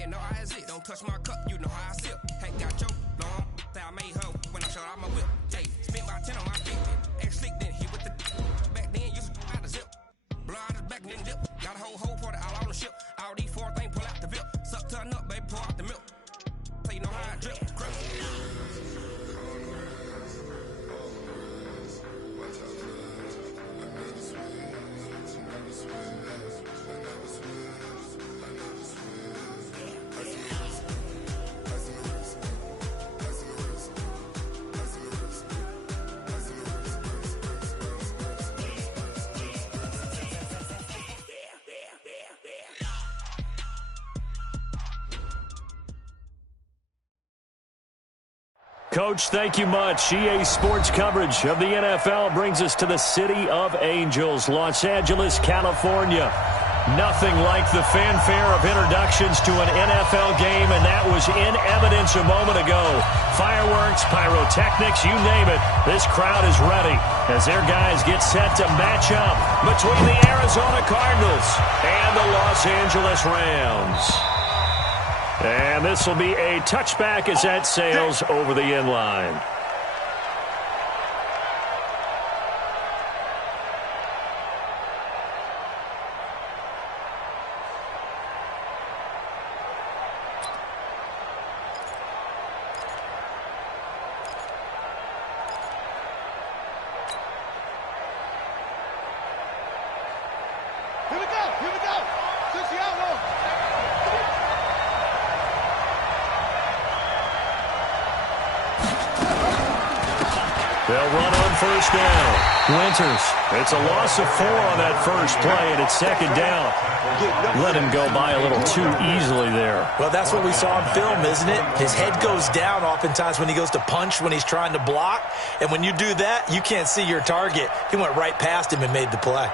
didn't know I exist. Don't touch my cup, you know how I sip. Hey, got your long, say I made her when I showed out my whip. Hey, spent about 10 on my feet. Ex-slick, then hit with the back then, used to out the zip. Blow out his back, then dip. Got a whole party all on the ship. All these 4 things, pull out the VIP. Suck, turn up, baby, pour out the milk. So you know how I drip. Coach, thank you much. EA Sports coverage of the NFL brings us to the City of Angels, Los Angeles, California. Nothing like the fanfare of introductions to an NFL game, and that was in evidence a moment ago. Fireworks, pyrotechnics, you name it. This crowd is ready as their guys get set to match up between the Arizona Cardinals and the Los Angeles Rams. And this will be a touchback as that sails over the end line. Here we go. Switch the outlaw. They'll run on first down. Winters, it's a loss of 4 on that first play, and it's second down. Let him go by a little too easily there. Well, that's what we saw in film, isn't it? His head goes down oftentimes when he goes to punch, when he's trying to block. And when you do that, you can't see your target. He went right past him and made the play.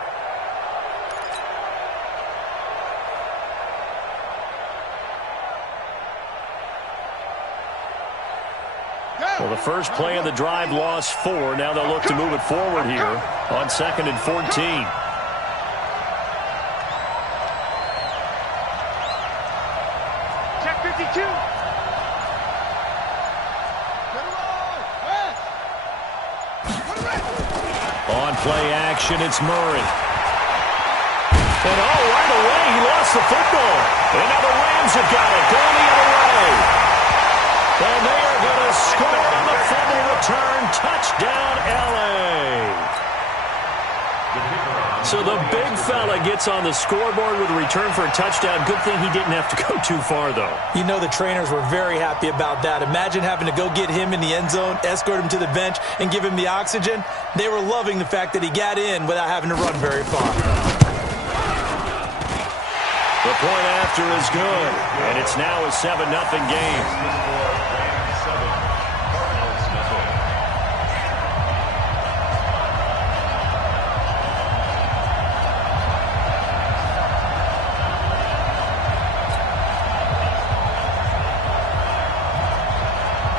Well, the first play of the drive lost 4. Now they'll look to move it forward here on 2nd and 14. Check 52. On play action, it's Murray. And right away, he lost the football. And now the Rams have got it, going the other way. And they are going to score on the fumble return. Touchdown, L.A. So the big fella gets on the scoreboard with a return for a touchdown. Good thing he didn't have to go too far, though. You know the trainers were very happy about that. Imagine having to go get him in the end zone, escort him to the bench, and give him the oxygen. They were loving the fact that he got in without having to run very far. The point after is good, and it's now a 7-0 game.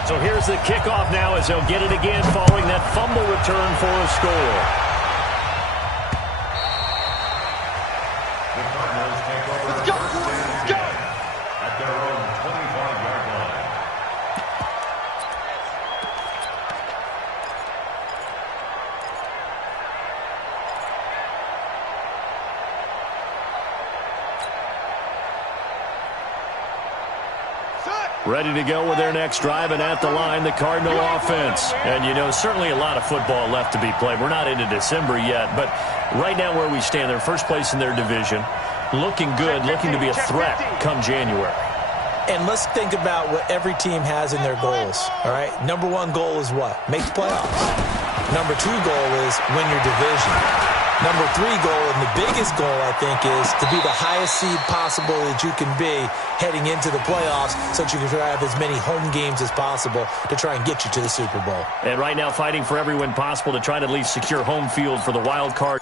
So here's the kickoff now as they'll get it again following that fumble return for a score. Let's go. Let's go. At their own 25-yard line. Ready to go with their next drive, and at the line, the Cardinal offense. And, you know, certainly a lot of football left to be played. We're not into December yet, but right now where we stand, they're first place in their division, looking good, looking to be a threat come January. And let's think about what every team has in their goals, all right? Number 1 goal is what? Make the playoffs. Number 2 goal is win your division. Number 3 goal, and the biggest goal, I think, is to be the highest seed possible that you can be heading into the playoffs so that you can have as many home games as possible to try and get you to the Super Bowl. And right now fighting for every win possible to try to at least secure home field for the wild card.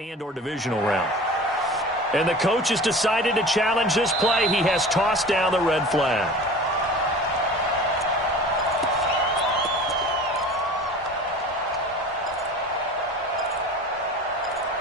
And/or divisional round. And the coach has decided to challenge this play. He has tossed down the red flag.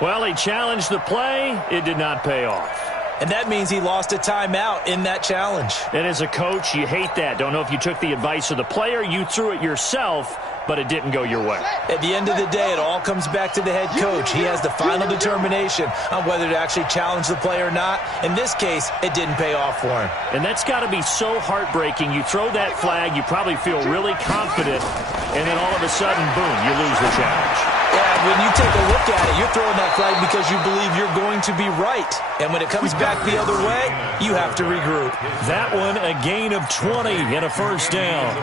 Well, he challenged the play. It did not pay off. And that means he lost a timeout in that challenge. And as a coach, you hate that. Don't know if you took the advice of the player, you threw it yourself, but it didn't go your way. At the end of the day, it all comes back to the head coach. He has the final determination on whether to actually challenge the play or not. In this case, it didn't pay off for him. And that's got to be so heartbreaking. You throw that flag, you probably feel really confident, and then all of a sudden, boom, you lose the challenge. Yeah, when you take a look at it, you're throwing that flag because you believe you're going to be right. And when it comes back the other way, you have to regroup. That one, a gain of 20 and a first down.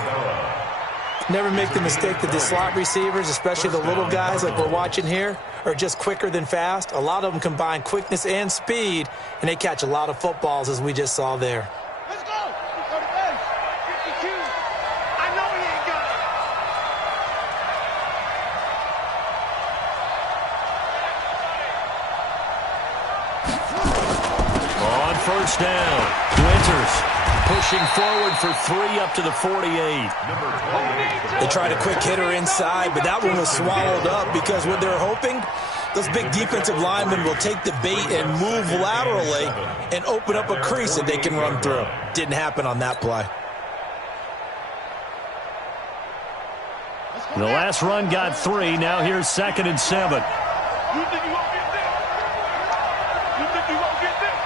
Never make the mistake that the slot receivers, especially the little guys like we're watching here, are just quicker than fast. A lot of them combine quickness and speed, and they catch a lot of footballs, as we just saw there. Let's go. Go to base. 52. I know he ain't got it. On first down, Winters pushing forward for 3 up to the 48. They tried a quick hitter inside, but that one was swallowed up because what they're hoping, those big defensive linemen will take the bait and move laterally and open up a crease that they can run through. Didn't happen on that play. The last run got 3. Now here's 2nd and 7. You think you won't get this? You think you won't get this?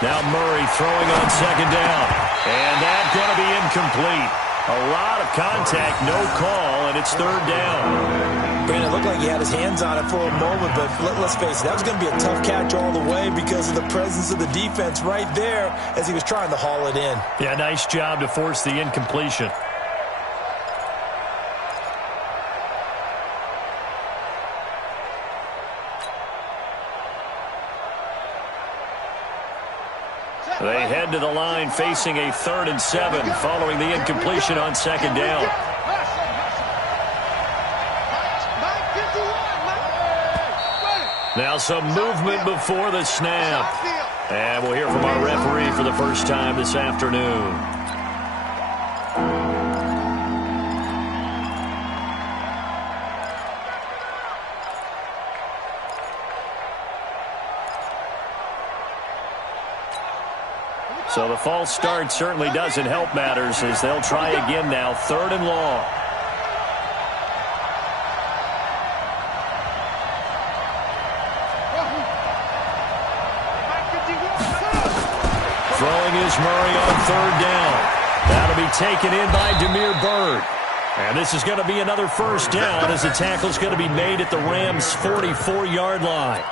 Now Murray throwing on 2nd down. And that's going to be incomplete. A lot of contact, no call, and it's 3rd down. Brandon, it looked like he had his hands on it for a moment, but let's face it, that was going to be a tough catch all the way because of the presence of the defense right there as he was trying to haul it in. Yeah, nice job to force the incompletion. They head to the line facing a 3rd and 7 following the incompletion on 2nd down. Now some movement before the snap. And we'll hear from our referee for the first time this afternoon. So the false start certainly doesn't help matters as they'll try again now, 3rd and long. Throwing is Murray on 3rd down. That'll be taken in by Demir Bird. And this is going to be another first down as the tackle's going to be made at the Rams' 44-yard line.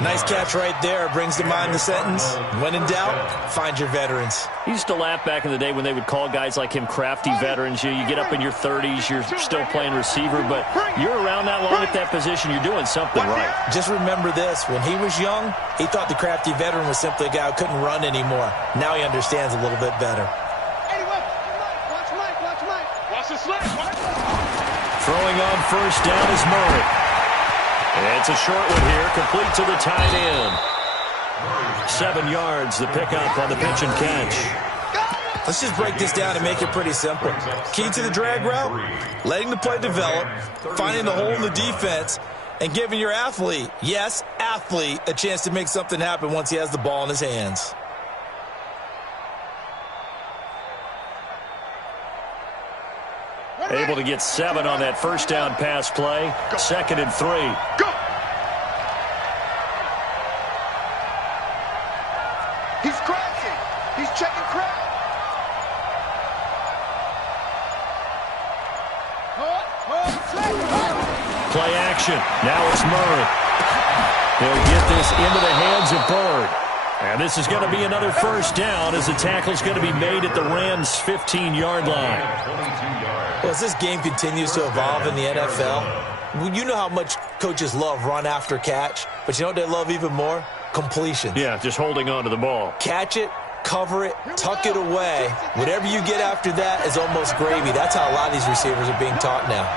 Nice catch right there. Brings to mind the sentence, when in doubt, find your veterans. He used to laugh back in the day when they would call guys like him crafty veterans. You get up in your 30s, you're still playing receiver, but you're around that long at that position, you're doing something right. Just remember this. When he was young, he thought the crafty veteran was simply a guy who couldn't run anymore. Now he understands a little bit better. Throwing on first down is Murray. It's a short one here, complete to the tight end. 7 yards, the pickup on the pitch and catch. Let's just break this down and make it pretty simple. Key to the drag route, letting the play develop, finding the hole in the defense, and giving your athlete, yes, athlete, a chance to make something happen once he has the ball in his hands. Able to get 7 on that first down pass play. 2nd and 3. Go! He's crashing. He's checking crowd. Play action. Now it's Murray. He'll get this into the hands of Bird. And this is going to be another first down as the tackle's going to be made at the Rams' 15-yard line. Well, as this game continues to evolve in the NFL, you know how much coaches love run after catch, but you know what they love even more? Completions. Yeah, just holding on to the ball. Catch it, cover it, tuck it away. Whatever you get after that is almost gravy. That's how a lot of these receivers are being taught now.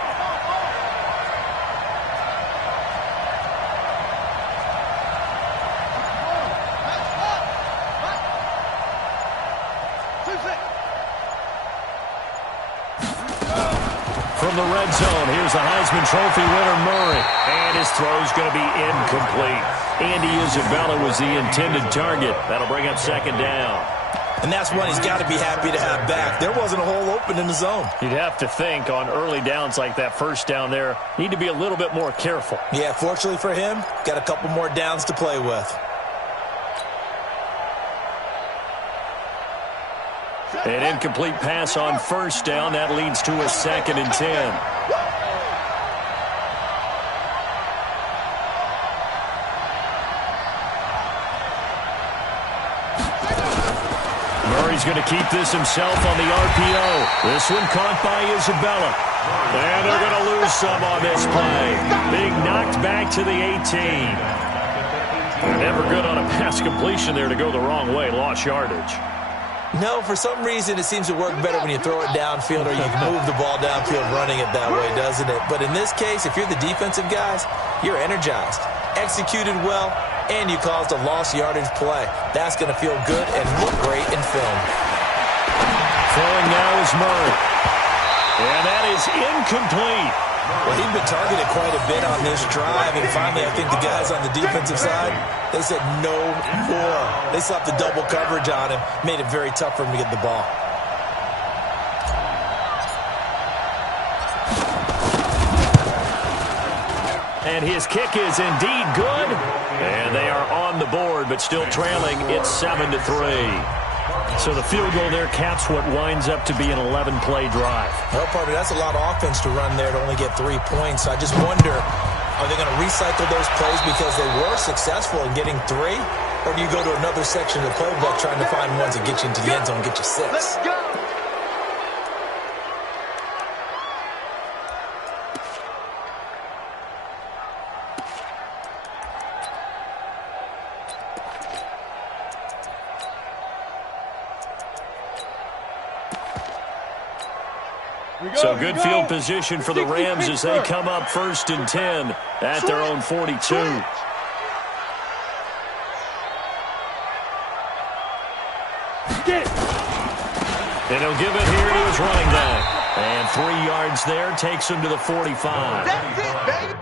the red zone. Here's the Heisman Trophy winner, Murray. And his throw's going to be incomplete. Andy Isabella was the intended target. That'll bring up second down. And that's one he's got to be happy to have back. There wasn't a hole open in the zone. You'd have to think on early downs like that first down there, need to be a little bit more careful. Yeah, fortunately for him, got a couple more downs to play with. An incomplete pass on first down. That leads to a 2nd and 10. Murray's going to keep this himself on the RPO. This one caught by Isabella. And they're going to lose some on this play. Being knocked back to the 18. Never good on a pass completion there to go the wrong way. Lost yardage. No, for some reason, it seems to work better when you throw it downfield or you can move the ball downfield running it that way, doesn't it? But in this case, if you're the defensive guys, you're energized, executed well, and you caused a lost yardage play. That's going to feel good and look great in film. Throwing now is Murray. And that is incomplete. Well, he'd been targeted quite a bit on this drive, and finally I think the guys on the defensive side, they said no more. They slapped the double coverage on him, made it very tough for him to get the ball. And his kick is indeed good. And they are on the board, but still trailing. It's 7-3. So the field goal there caps what winds up to be an 11-play drive. Well, partner, that's a lot of offense to run there to only get 3 points. I just wonder, are they going to recycle those plays because they were successful in getting 3? Or do you go to another section of the playbook trying to find ones that get you into the end zone and get you 6? Let's go. So good field position for the Rams as they come up 1st and 10 at their own 42. And he'll give it here to his running back. And 3 yards there takes him to the 45. That's it, baby.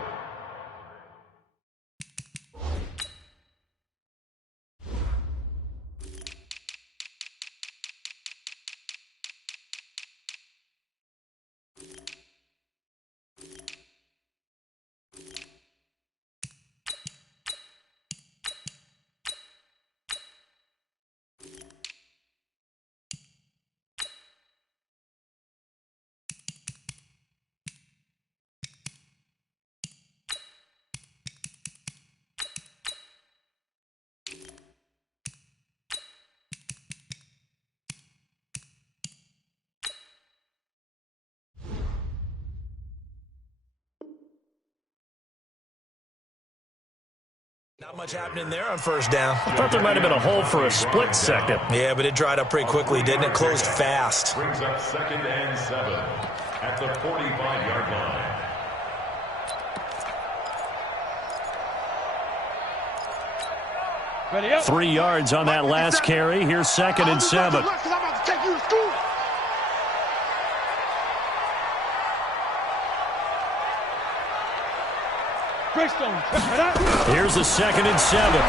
Not much happening there on first down. I thought there might have been a hole for a split second. Yeah, but it dried up pretty quickly, didn't it? Closed fast. Brings up 2nd and 7 at the 45-yard line. Ready up. 3 yards on that last carry. Here's 2nd and 7. I'm about to take you to school. Here's the 2nd and 7.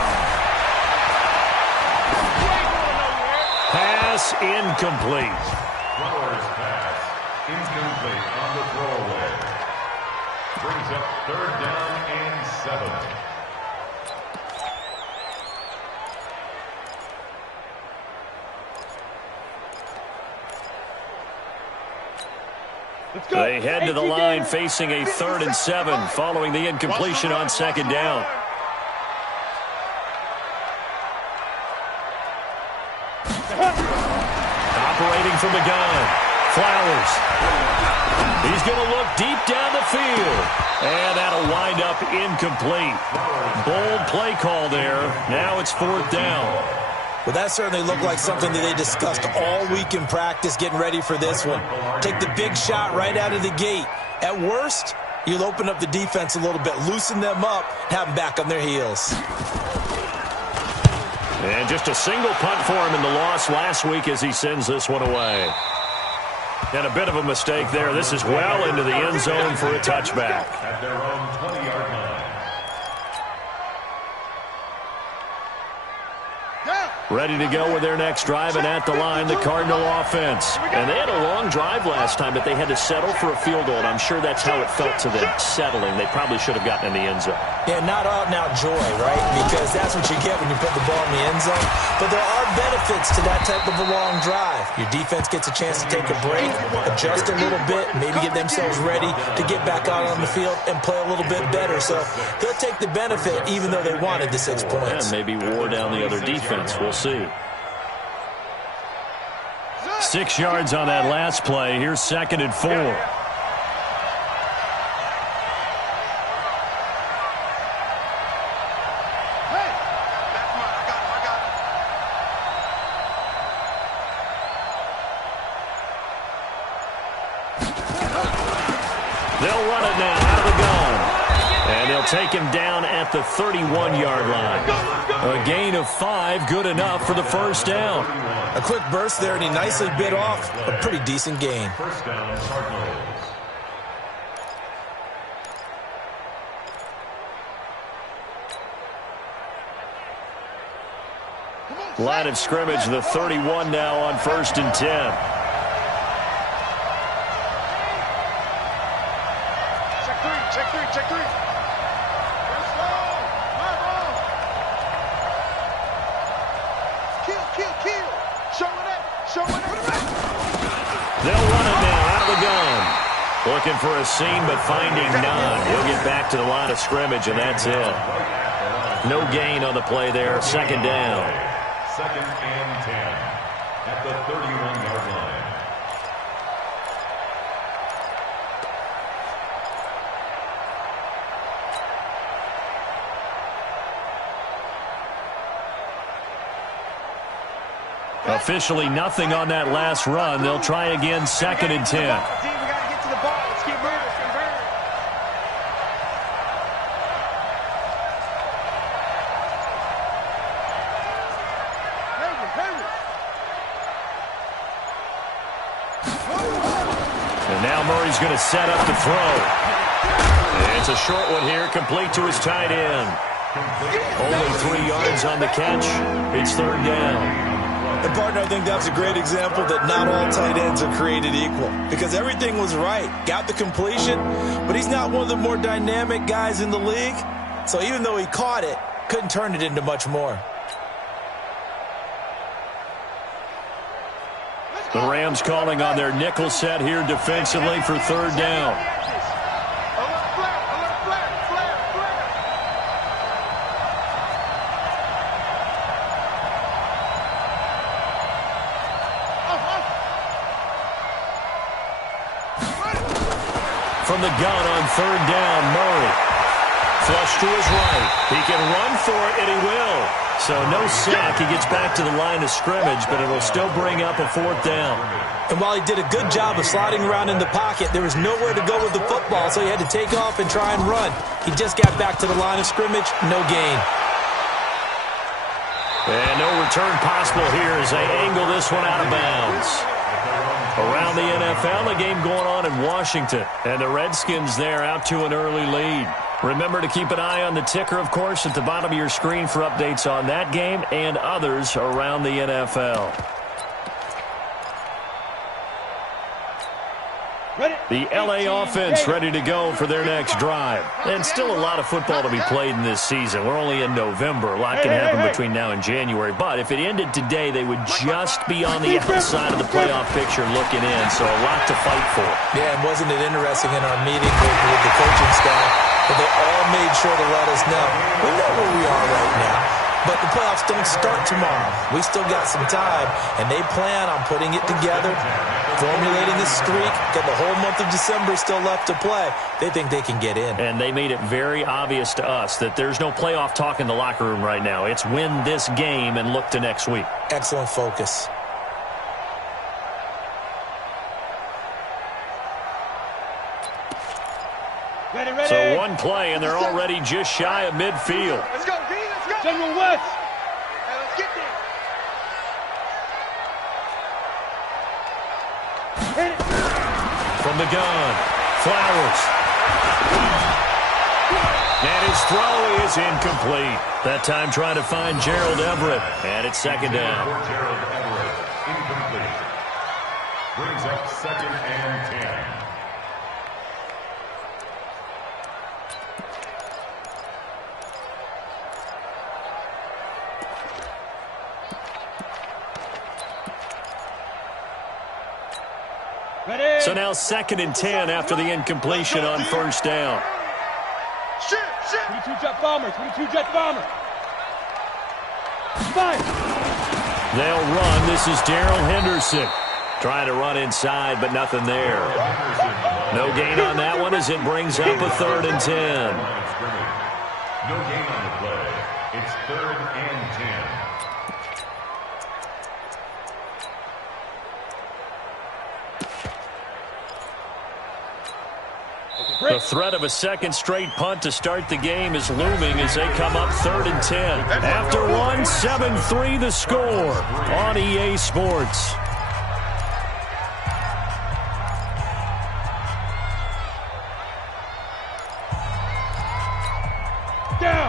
Pass incomplete. Flowers pass incomplete on the throwaway. Brings up 3rd down and 7. They head to the line facing a 3rd and 7 following the incompletion on 2nd down. Operating from the gun, Flowers. He's going to look deep down the field. And that'll wind up incomplete. Bold play call there. Now it's 4th down. Well, that certainly looked like something that they discussed all week in practice, getting ready for this one. Take the big shot right out of the gate. At worst, you'll open up the defense a little bit, loosen them up, have them back on their heels. And just a single punt for him in the loss last week as he sends this one away. And a bit of a mistake there. This is well into the end zone for a touchback. At their own 20-yard line. Ready to go with their next drive, and at the line, the Cardinal offense. And they had a long drive last time, but they had to settle for a field goal, and I'm sure that's how it felt to them, settling. They probably should have gotten in the end zone. Yeah, not out-and-out joy, right? Because that's what you get when you put the ball in the end zone. But there are benefits to that type of a long drive. Your defense gets a chance to take a break, adjust a little bit, maybe get themselves ready to get back out on the field and play a little bit better. So they'll take the benefit even though they wanted the 6 points. And maybe wore down the other defense. We'll see. 6 yards on that last play. Here's 2nd and 4. They'll run it now out of the gun. And they'll take him down at the 31-yard line. A gain of 5, good enough for the first down. A quick burst there, and he nicely bit off a pretty decent gain. First down, Cardinals. Line of scrimmage, the 31 now on 1st and 10. Check three. Let's go. My ball. Kill. Show it up. They'll run it now out of the gun. Looking for a seam, but finding none. He'll get back to the line of scrimmage, and that's it. No gain on the play there. 2nd down. 2nd and 10 at the 31-yard line. Officially nothing on that last run. They'll try again, 2nd and 10. We got to get to the ball. Let's keep moving. And now Murray's going to set up to throw. It's a short one here, complete to his tight end. Only 3 yards on the catch. It's 3rd down. And, partner, I think that's a great example that not all tight ends are created equal. Because everything was right. Got the completion, but he's not one of the more dynamic guys in the league. So even though he caught it, couldn't turn it into much more. The Rams calling on their nickel set here defensively for 3rd down. From the gun on 3rd down, Murray. Flush to his right. He can run for it, and he will. So no sack. He gets back to the line of scrimmage, but it'll still bring up a 4th down. And while he did a good job of sliding around in the pocket, there was nowhere to go with the football, so he had to take off and try and run. He just got back to the line of scrimmage, no gain. And no return possible here as they angle this one out of bounds. Around the NFL, a game going on in Washington. And the Redskins there out to an early lead. Remember to keep an eye on the ticker, of course, at the bottom of your screen for updates on that game and others around the NFL. The LA offense ready to go for their next drive. And still a lot of football to be played in this season. We're only in November. A lot can happen between now and January. But if it ended today, they would just be on the outside of the playoff picture looking in. So a lot to fight for. Yeah, and wasn't it interesting in our meeting with the coaching staff that they all made sure to let us know. We know where we are right now. But the playoffs don't start tomorrow. We still got some time, and they plan on putting it together, formulating a streak, got the whole month of December still left to play. They think they can get in. And they made it very obvious to us that there's no playoff talk in the locker room right now. It's win this game and look to next week. Excellent focus. Ready. So one play, and they're already just shy of midfield. Let's go, D. Let's go. General West. Hey, let's get there. Hit it. From the gun, Flowers. And his throw is incomplete. That time trying to find Gerald Everett. And it's second down. Gerald Everett, incomplete. Brings up second and 10. So now second and 10 after the incompletion on first down. 22 jet bomber, 22 jet bomber. Fine. They'll run. This is Darrell Henderson. Trying to run inside, but nothing there. No gain on that one as it brings up a third and 10. No gain on the play. It's third and 10. The threat of a second straight punt to start the game is looming as they come up third and 10. After one, 7-3 the score on EA Sports.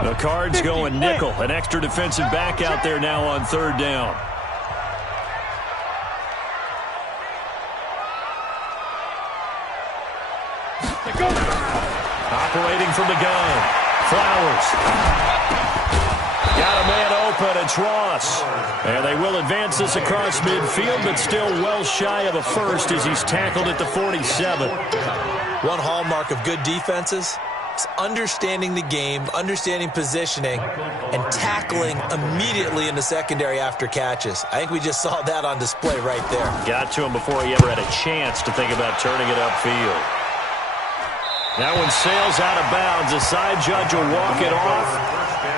The Cards going nickel. An extra defensive back out there now on third down. Operating from the gun. Flowers. Got a man open. It's Ross. And they will advance this across midfield, but still well shy of a first as he's tackled at the 47. One hallmark of good defenses is understanding the game, understanding positioning, and tackling immediately in the secondary after catches. I think we just saw that on display right there. Got to him before he ever had a chance to think about turning it upfield. That one sails out of bounds. The side judge will walk it off.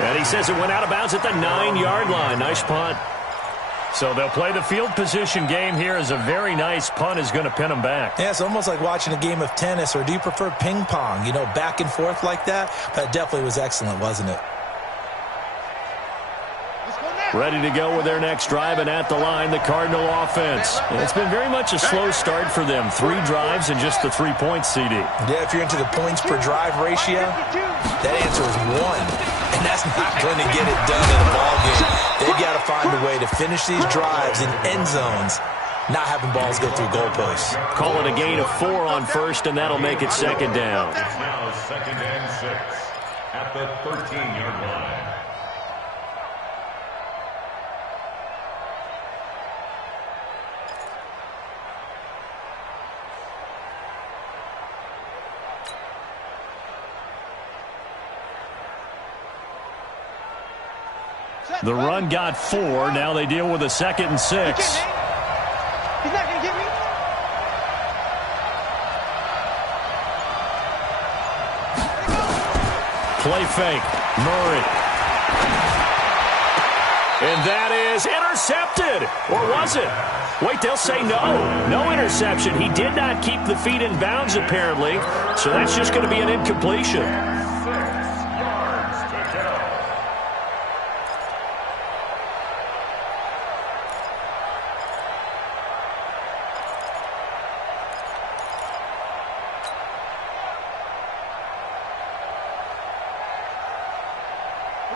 And he says it went out of bounds at the 9-yard line. Nice punt. So they'll play the field position game here as a very nice punt is going to pin them back. Yeah, it's almost like watching a game of tennis, or do you prefer ping pong? You know, back and forth like that? That definitely was excellent, wasn't it? Ready to go with their next drive, and at the line, the Cardinal offense. And it's been very much a slow start for them. 3 drives and just the 3 points, CD. Yeah, if you're into the points per drive ratio, that answer is 1. And that's not going to get it done in a ball game. They've got to find a way to finish these drives in end zones, not having balls go through goalposts. Call it a gain of 4 on first, and that'll make it second down. It's now second and 6 at the 13-yard line. The run got 4. Now they deal with a second and 6. He's not going to get me. Play fake. Murray. And that is intercepted. Or was it? Wait, they'll say no. No interception. He did not keep the feet in bounds, apparently. So that's just going to be an incompletion. 6 yards to go.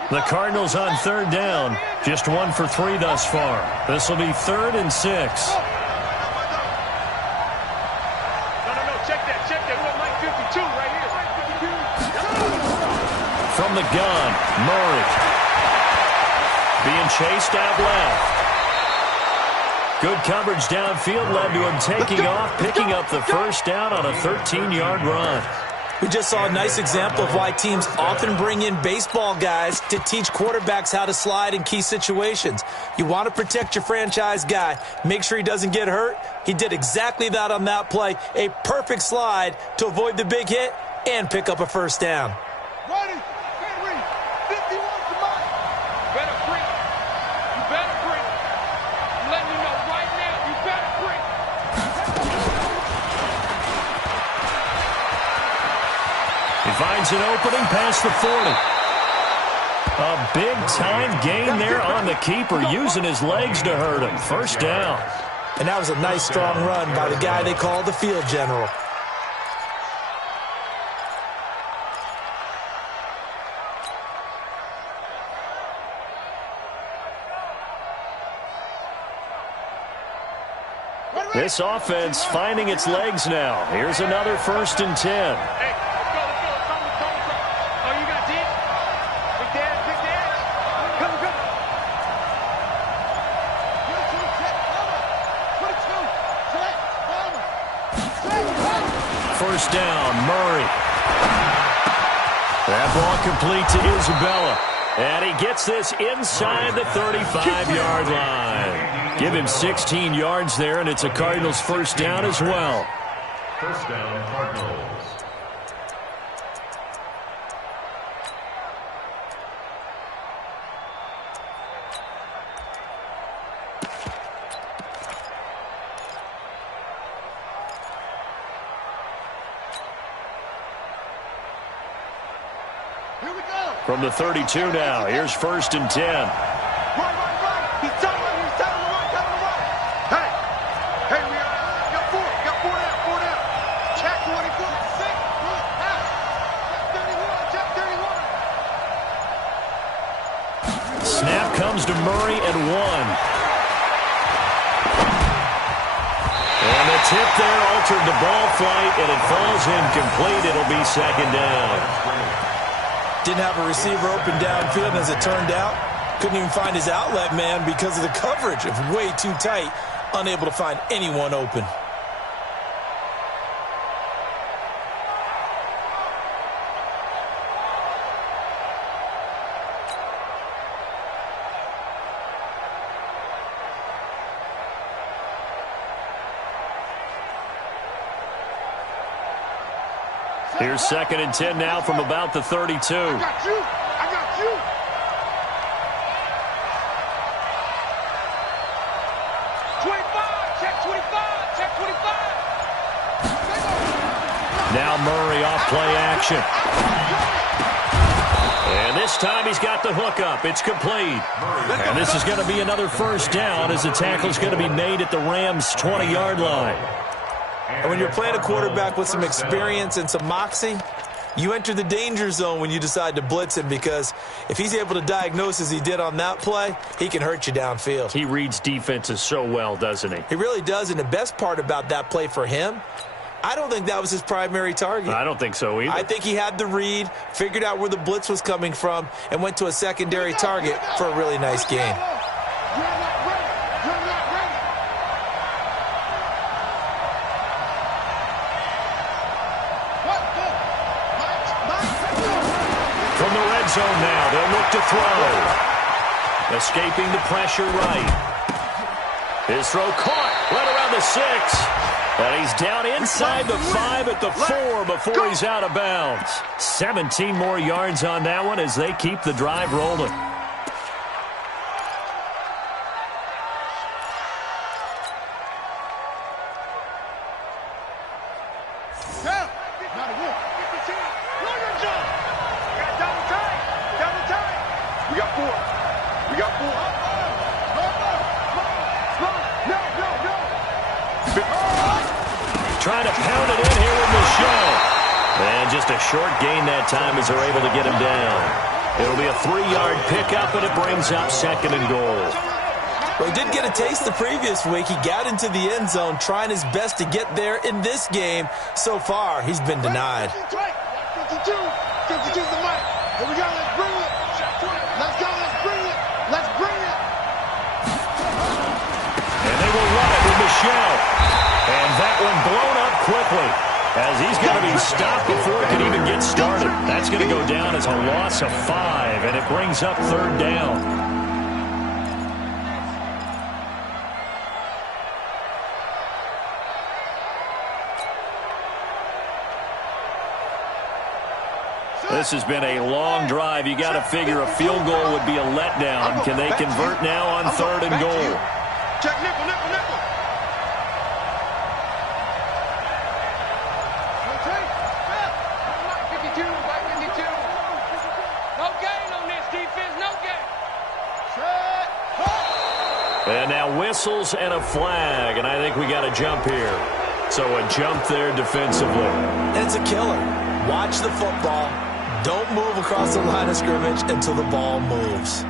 The Cardinals on third down. Just 1 for 3 thus far. This will be 3rd and 6. No, check that. We want Mike 52 right here. From the gun, Murray. Being chased out left. Good coverage downfield led to him taking off, picking up the first down on a 13-yard run. We just saw a nice example of why teams often bring in baseball guys to teach quarterbacks how to slide in key situations. You want to protect your franchise guy. Make sure he doesn't get hurt. He did exactly that on that play. A perfect slide to avoid the big hit and pick up a first down. Ready? Henry, 51 to mine. You better break. You better break. I'm letting you know right now, you better break. He finds an opening past the 40. A big-time gain there on the keeper, using his legs to hurt him. First down. And that was a nice, strong run by the guy they call the field general. This offense finding its legs now. Here's another 1st and 10. Hey, let's go. Oh, you got deep? Big dad. Come. 1st down, Murray. That ball complete to Isabella. And he gets this inside the 35-yard line. Give him 16 yards there, and it's a Cardinals 1st down as well. 1st down, Cardinals. From the 32 now, here's 1st and 10. Right. He's telling him right. Hey, we got 4 down. Check 24, 6, pass. Check 31. Snap comes to Murray at 1. And the tip there altered the ball flight, and it falls incomplete. It'll be 2nd down. Didn't have a receiver open downfield, and as it turned out, couldn't even find his outlet man because of the coverage. It was way too tight, unable to find anyone open. Here's 2nd and 10 now from about the 32. I got you. Check 25. Now Murray off play action. And this time he's got the hook up. It's complete. And this is going to be another 1st down as the tackle's going to be made at the Rams' 20-yard line. And when you're playing a quarterback with some experience and some moxie, you enter the danger zone when you decide to blitz him, because if he's able to diagnose as he did on that play, he can hurt you downfield. He reads defenses so well, doesn't he? He really does, and the best part about that play for him, I don't think that was his primary target. I don't think so either. I think he had the read, figured out where the blitz was coming from, and went to a secondary target for a really nice gain. From the red zone now, they'll look to throw. Escaping the pressure right. His throw caught right around the 6. And he's down inside the 5 at the 4 before he's out of bounds. 17 more yards on that one as they keep the drive rolling. Trying to pound it in here with Michelle. And just a short gain that time as they're able to get him down. It'll be a 3-yard pickup, and it brings up 2nd and goal. Well, he did get a taste the previous week. He got into the end zone trying his best to get there in this game. So far, he's been denied. 52's the mic. Here we go, let's bring it. Let's bring it. And they will run it with Michelle. And that one blown up quickly as he's going to be stopped before it can even get started. That's going to go down as a loss of 5, and it brings up 3rd down. This has been a long drive. You got to figure a field goal would be a letdown. Can they convert now on 3rd and goal? Check nickel. And now whistles and a flag, and I think we got a jump here. So a jump there defensively. And it's a killer. Watch the football. Don't move across the line of scrimmage until the ball moves.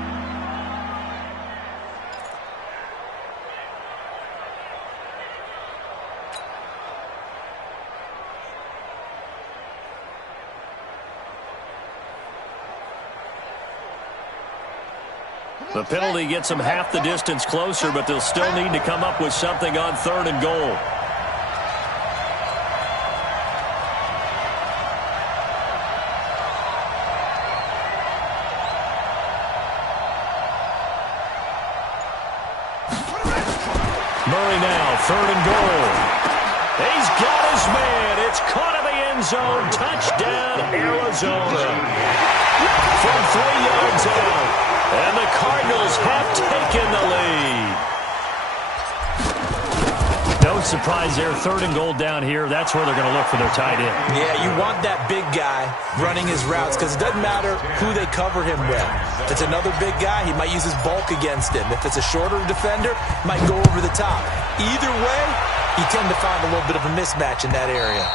The penalty gets them half the distance closer, but they'll still need to come up with something on 3rd and goal. Murray now, 3rd and goal. He's got his man. It's caught in the end zone. Touchdown, Arizona. From 3 yards out. And the Cardinals have taken the lead. No surprise there. 3rd and goal down here. That's where they're going to look for their tight end. Yeah, you want that big guy running his routes because it doesn't matter who they cover him with. If it's another big guy, he might use his bulk against him. If it's a shorter defender, he might go over the top. Either way, you tend to find a little bit of a mismatch in that area.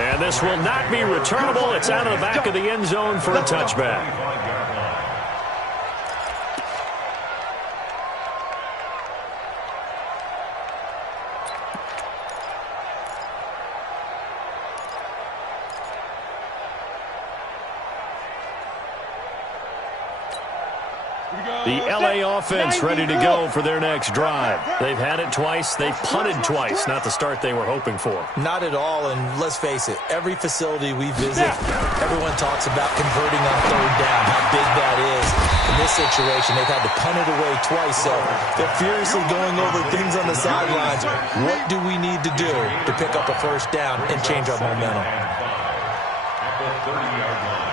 And this will not be returnable. It's out of the back of the end zone for a touchback. The LA offense ready to go for their next drive. They've had it twice. They've punted twice. Not the start they were hoping for. Not at all, and let's face it, every facility we visit, everyone talks about converting on 3rd down, how big that is. In this situation, they've had to punt it away twice, so they're furiously going over things on the sidelines. What do we need to do to pick up a 1st down and change our momentum? At the 30-yard line.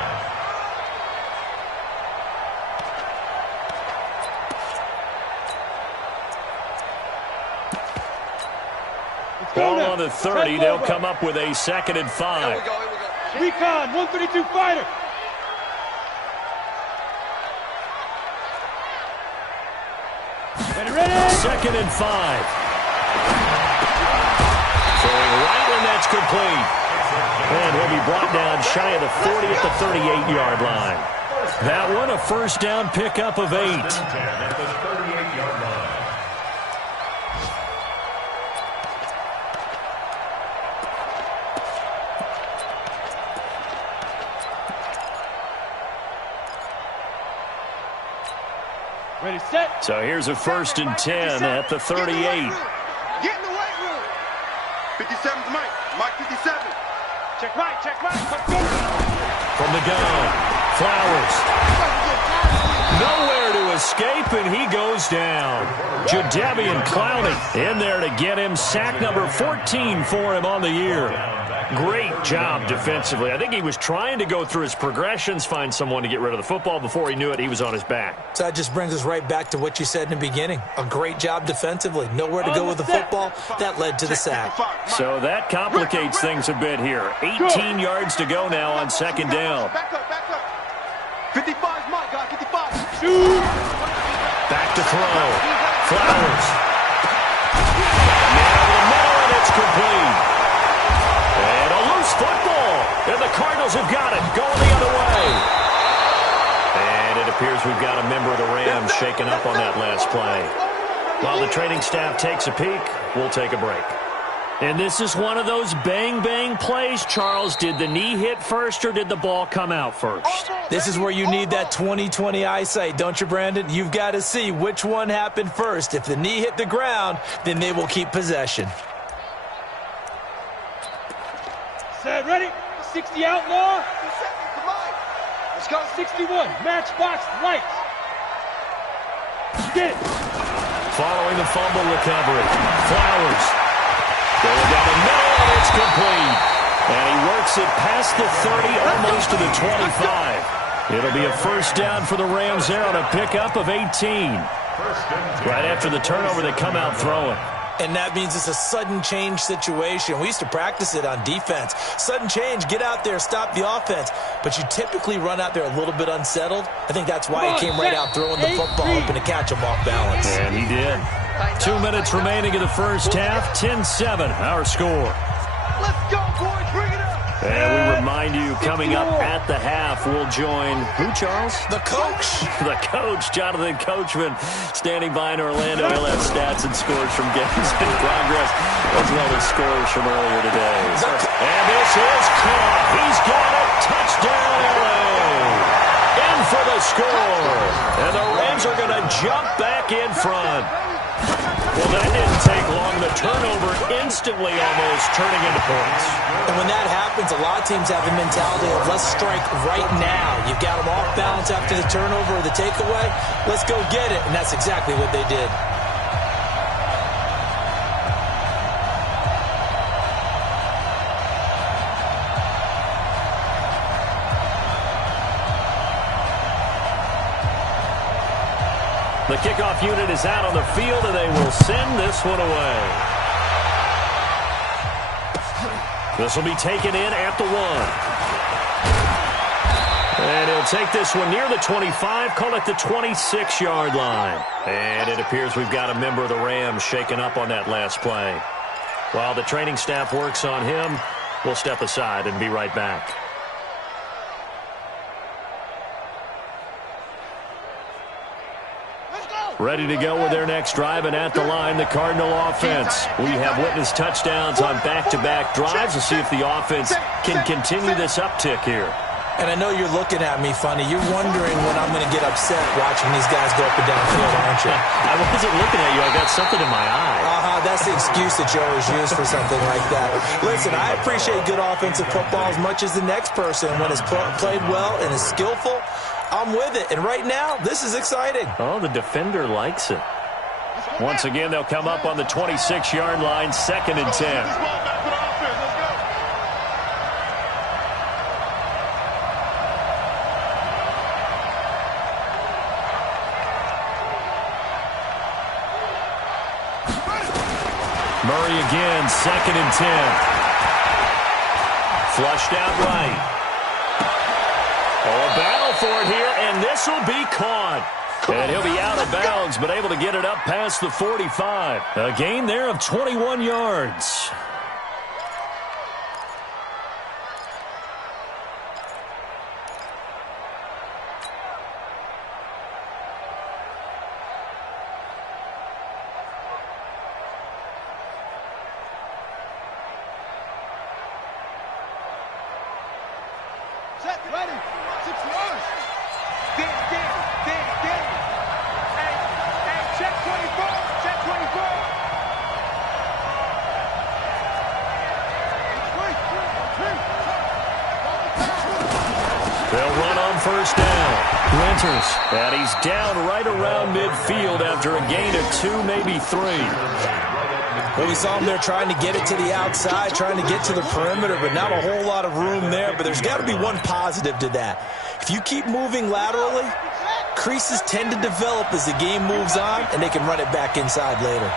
Ball on the 30. They'll come up with a 2nd and 5. Here we go. Recon, 132 fighter. Ready. 2nd and 5. Throwing right, and that's complete. And he'll be brought down shy of the 40 at the 38-yard line. That one, a 1st down pickup of 8. At the 38-yard line. Ready, set. So here's a 1st and 10 at the 38. Get in the weight room. 57's Mike. Mike 57. Check right. Let's go. From the gun, Flowers. Nowhere to escape, and he goes down. Jadeveon Clowney in there to get him. Sack number 14 for him on the year. Great job defensively. I think he was trying to go through his progressions, find someone to get rid of the football. Before he knew it, he was on his back. So that just brings us right back to what you said in the beginning. A great job defensively. Nowhere to go with the football. That led to the sack. So that complicates things a bit here. 18 yards to go now on 2nd down. Back up. 55's Mike, guys. 55. Back to throw. Flowers. Man over the middle, and it's complete. And a loose football. And the Cardinals have got it. Going the other way. And it appears we've got a member of the Rams shaken up on that last play. While the training staff takes a peek, we'll take a break. And this is one of those bang-bang plays, Charles. Did the knee hit first or did the ball come out first? This is where you need that 20/20 eyesight, don't you, Brandon? You've got to see which one happened first. If the knee hit the ground, then they will keep possession. Set, ready. 60 outlaw. Let's go. 61. Matchbox lights. Get it. Following the fumble recovery, Flowers. Going down the middle, and it's complete. And he works it past the 30, almost to the 25. It'll be a 1st down for the Rams there on a pickup of 18. Right after the turnover, they come out throwing. And that means it's a sudden change situation. We used to practice it on defense. Sudden change, get out there, stop the offense. But you typically run out there a little bit unsettled. I think that's why he came right out throwing the football, hoping to catch him off balance. And he did. 2 minutes remaining in the first half. 10-7, our score. Let's go, boys. Bring it up. And we remind you, coming up at the half, we'll join who, Charles? The coach. The coach, Jonathan Coachman, standing by in Orlando. He'll have stats and scores from games in progress, as well as scores from earlier today. And this is caught. He's got it. Touchdown, LA. In for the score. And the Rams are going to jump back in front. Well, that didn't take long. The turnover instantly almost turning into points. And when that happens, a lot of teams have the mentality of let's strike right now. You've got them off balance after the turnover or the takeaway. Let's go get it. And that's exactly what they did. The kickoff unit is out on the field, and they will send this one away. This will be taken in at the 1. And he'll take this one near the 25, call it the 26-yard line. And it appears we've got a member of the Rams shaken up on that last play. While the training staff works on him, we'll step aside and be right back. Ready to go with their next drive, and at the line, the Cardinal offense. We have witnessed touchdowns on back-to-back drives. We'll see if the offense can continue this uptick here. And I know you're looking at me funny. You're wondering when I'm going to get upset watching these guys go up and down the field, aren't you? I wasn't looking at you. I got something in my eye. That's the excuse that you always use for something like that. Listen, I appreciate good offensive football as much as the next person. When it's played well and is skillful, I'm with it. And right now, this is exciting. Oh, the defender likes it. Once again, they'll come up on the 26-yard line, 2nd and 10. Murray again, 2nd and 10. Flushed out right. Oh, a battle for it here, and this will be caught. And he'll be out of bounds, but able to get it up past the 45. A gain there of 21 yards. Ready. 6 yards. Hey, check 24. Check 24. They'll run on 1st down. Winters, and he's down right around midfield after a gain of 2, maybe 3. Well, we saw him there trying to get it to the outside, trying to get to the perimeter, but not a whole lot of room there. But there's got to be one positive to that. If you keep moving laterally, creases tend to develop as the game moves on, and they can run it back inside later.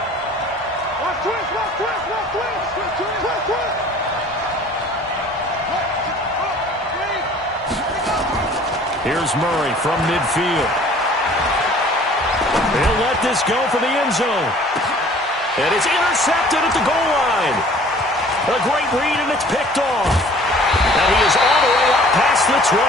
Here's Murray from midfield. He'll let this go for the end zone. And it's intercepted at the goal line. A great read, and it's picked off. And he is all the way up past the 25.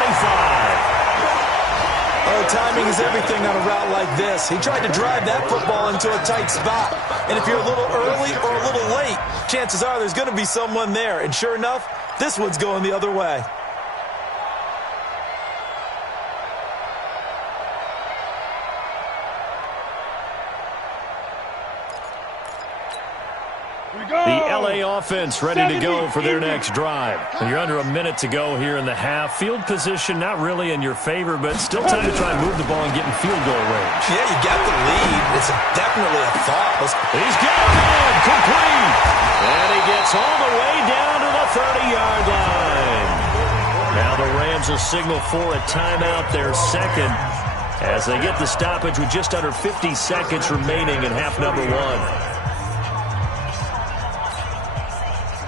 Oh, timing is everything on a route like this. He tried to drive that football into a tight spot. And if you're a little early or a little late, chances are there's going to be someone there. And sure enough, this one's going the other way. The LA offense ready to go for their next drive. And you're under a minute to go here in the half. Field position not really in your favor, but still time to try and move the ball and get in field goal range. Yeah, you got the lead. It's definitely a thought. He's got it complete. And he gets all the way down to the 30-yard line. Now the Rams will signal for a timeout, their 2nd, as they get the stoppage with just under 50 seconds remaining in half number 1.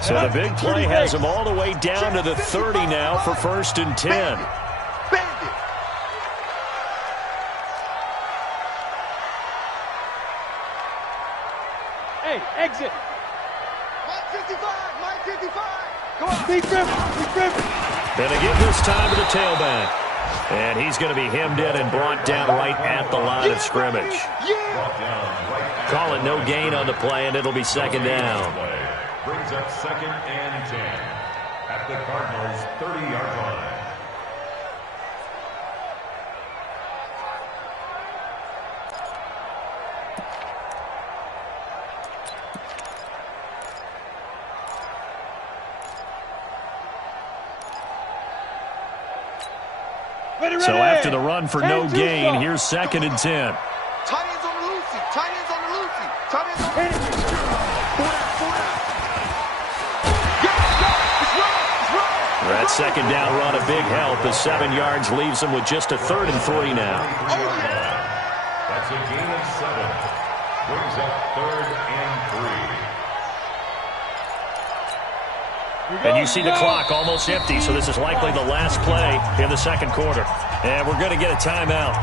So the big play has them all the way down to the 30 now for 1st and 10. Hey, exit. Mike 55. Go on, Big Griffin. Gonna give this time to the tailback. And he's going to be hemmed in and brought down right at the line of scrimmage. Call it no gain on the play, and it'll be 2nd down. Brings up 2nd and 10 at the Cardinals' 30-yard line. So after the run for no gain, here's 2nd and 10. Tight ends on the Lucy. Tight ends on the Lucy. Tight ends on the Lucy. That 2nd down run a big help as 7 yards leaves them with just a 3rd and 3 now. That's a gain of 7. Brings up 3rd and 3. And you see the clock almost empty, so this is likely the last play in the 2nd quarter. And we're going to get a timeout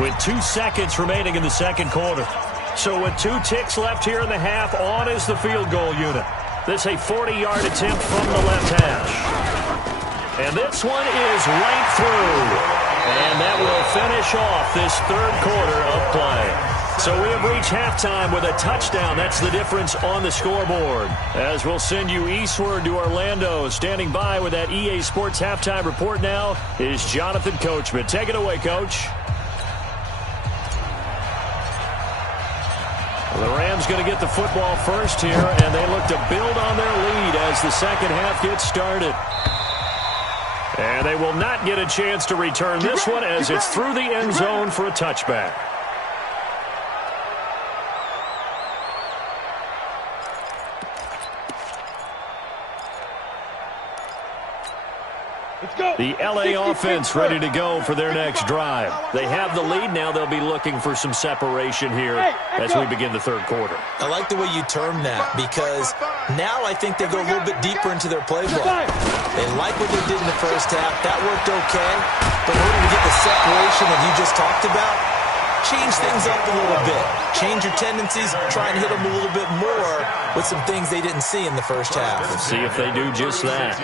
with 2 seconds remaining in the 2nd quarter. So with 2 ticks left here in the half, on is the field goal unit. This a 40-yard attempt from the left hash. And this one is right through. And that will finish off this 3rd quarter of play. So we have reached halftime with a touchdown. That's the difference on the scoreboard. As we'll send you eastward to Orlando. Standing by with that EA Sports halftime report now is Jonathan Coachman. Take it away, Coach. The Rams going to get the football first here, and they look to build on their lead as the 2nd half gets started. And they will not get a chance to return this one as it's through the end zone for a touchback. The LA offense ready to go for their next drive. They have the lead. Now they'll be looking for some separation here as we begin the 3rd quarter. I like the way you term that because now I think they go a little bit deeper into their playbook. They like what they did in the first half. That worked okay. But in order to get the separation that you just talked about, change things up a little bit. Change your tendencies. Try and hit them a little bit more with some things they didn't see in the first half. Let's see if they do just that.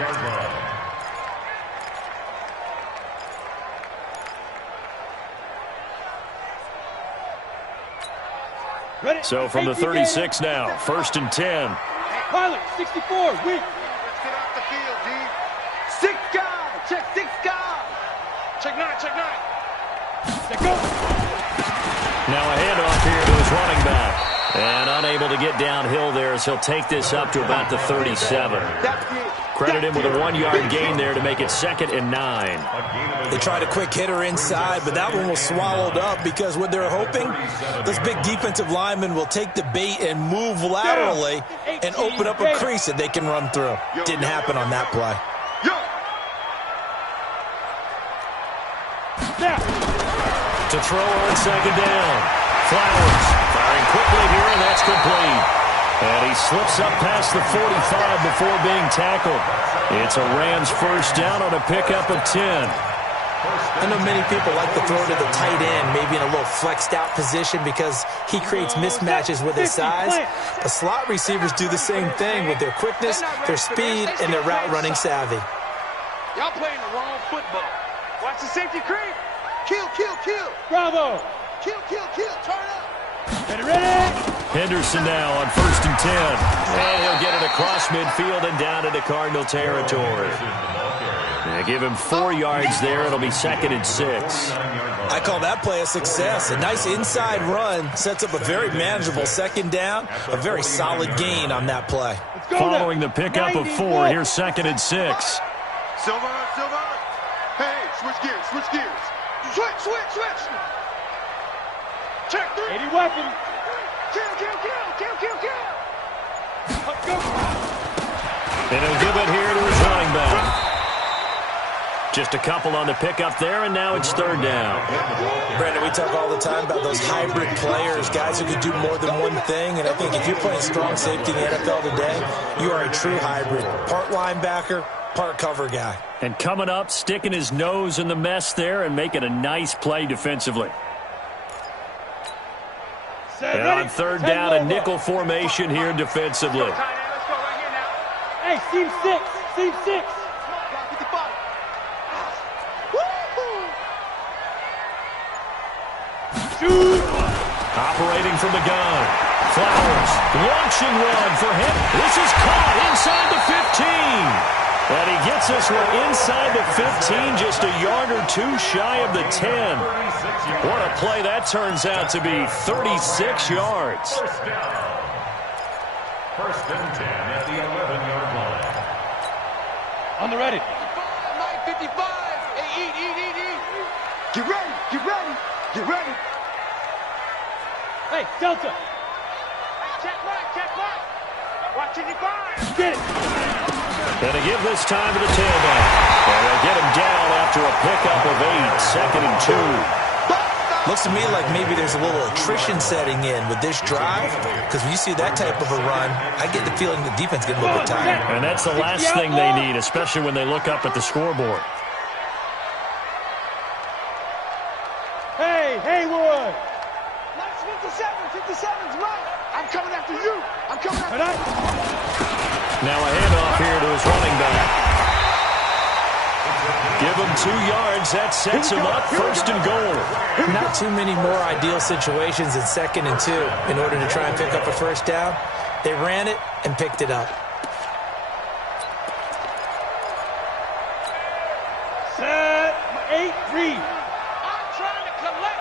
So from the 36 now, 1st and 10. Pilot, 64, weak. Let's get off the field, D. 6 guys. Check 6 guys. Check 9, check 9. Check go. Now a handoff here to his running back. And unable to get downhill there as he'll take this up to about the 37. Credit him with a 1-yard gain there to make it 2nd and 9. They tried a quick hitter inside, but that one was swallowed up because what they're hoping, those big defensive linemen will take the bait and move laterally and open up a crease that they can run through. Didn't happen on that play. To throw on 2nd down. Flowers firing quickly here, and that's complete. And he slips up past the 45 before being tackled. It's a Rams 1st down on a pickup of 10. I know many people like to throw to the tight end, maybe in a little flexed out position because he creates mismatches with his size. But slot receivers do the same thing with their quickness, their speed, and their route running savvy. Y'all playing the wrong football. Watch the safety creep. Kill, kill, kill. Bravo. Kill, kill, kill. Turn up. Ready, ready. Henderson now on 1st and 10. And he'll get it across midfield and down into Cardinal territory. They give him 4 yards there. It'll be 2nd and 6. I call that play a success. A nice inside run sets up a very manageable 2nd down. A very solid gain on that play. Following the pickup of 4, here's 2nd and 6. Silver, Silver. Hey, switch gears, switch gears. Switch, switch, switch. Check 3. 80 weapon. Kill, kill, kill, kill, kill, kill. Let's go. And he'll give it here to his running back. Just a couple on the pickup there, and now it's 3rd down. Brandon, we talk all the time about those hybrid players, guys who can do more than one thing, and I think if you're playing strong safety in the NFL today, you are a true hybrid. Part linebacker, part cover guy. And coming up, sticking his nose in the mess there and making a nice play defensively. And on 3rd down, a nickel formation here defensively. Let's go right here now. Hey, seam 6, seam 6. Shoot. Operating from the gun. Flowers, launching run for him. This is caught inside the 15. And he gets this one inside the 15, just a yard or 2 shy of the 10. What a play that turns out to be, 36 yards. 1st down. 1st and 10 at the 11-yard line. On the ready. 55. Hey, eat. Get ready. Get ready. Get ready. Hey, Delta. Check mark. Check mark. Watching you guard. Get it. Gonna give this time to the tailback. And they'll get him down after a pickup of 8, 2nd and 2. Looks to me like maybe there's a little attrition setting in with this drive, because when you see that type of a run, I get the feeling the defense getting a little bit tired. And that's the last thing they need, especially when they look up at the scoreboard. Hey, Haywood. 57's right. I'm coming after you. I'm coming after you. Now a handoff here to his running back. Give him 2 yards. That sets him up 1st and goal. Not too many more ideal situations in 2nd and 2 in order to try and pick up a first down. They ran it and picked it up. Set 8 read. I'm trying to collect.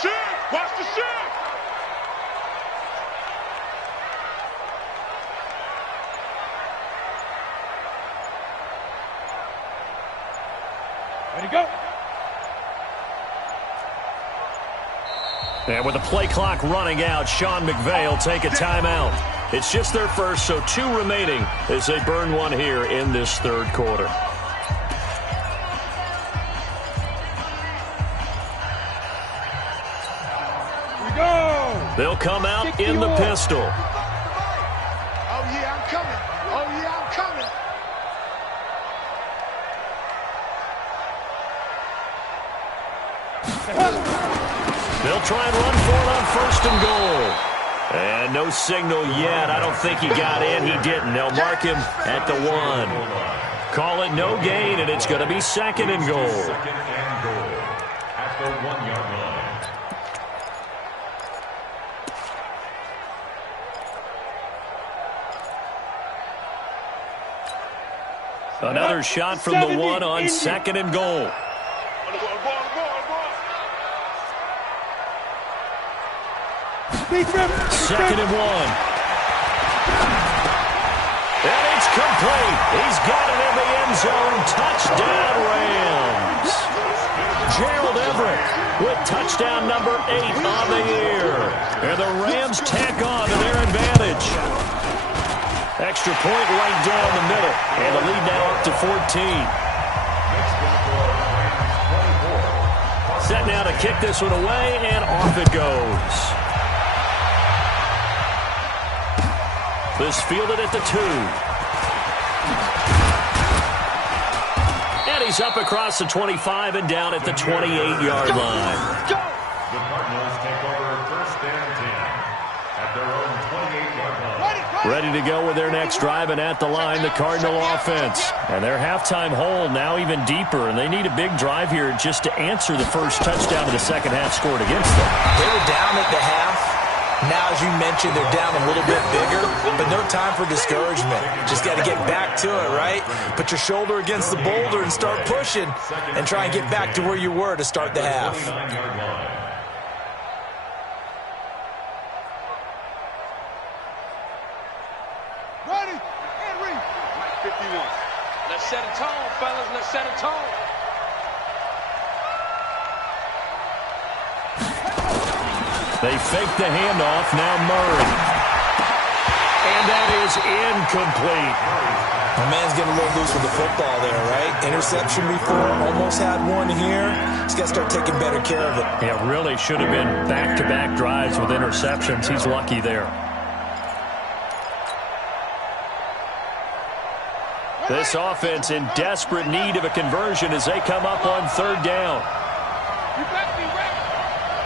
Shift. Watch the shift. Ready to go. And with the play clock running out, Sean McVay will take a timeout. It's just their first, so 2 remaining as they burn one here in this 3rd quarter. Here we go. They'll come out in the pistol. Oh, yeah, I'm coming. Oh, yeah, I'm coming. They'll try and run for it on 1st and goal. And no signal yet. I don't think he got in. He didn't. They'll mark him at the 1. Call it no gain, and it's going to be 2nd and goal. 2nd and goal at the 1-yard line. Another shot from the 1 on 2nd and goal. 2nd and 1. And it's complete. He's got it in the end zone. Touchdown, Rams. Gerald Everett with touchdown number 8 on the year. And the Rams tack on to their advantage. Extra point right down the middle. And the lead now up to 14. Set now to kick this one away, and off it goes. This fielded at the 2. And he's up across the 25 and down at the 28-yard line. The Cardinals take over 1st and 10 at their own 28-yard line. Ready to go with their next drive, and at the line, the Cardinal offense. And their halftime hole now even deeper, and they need a big drive here just to answer the first touchdown of the second half scored against them. They were down at the half. Now, as you mentioned, they're down a little bit bigger, but no time for discouragement. Just got to get back to it, right? Put your shoulder against the boulder and start pushing and try and get back to where you were to start the half. Ready and read. 51. Let's set a tone, fellas. Let's set a tone. They fake the handoff. Now Murray. And that is incomplete. My man's getting a little loose with the football there, right? Interception before, almost had one here. He's got to start taking better care of it. Yeah, really should have been back-to-back drives with interceptions. He's lucky there. This offense in desperate need of a conversion as they come up on 3rd down. You better be ready.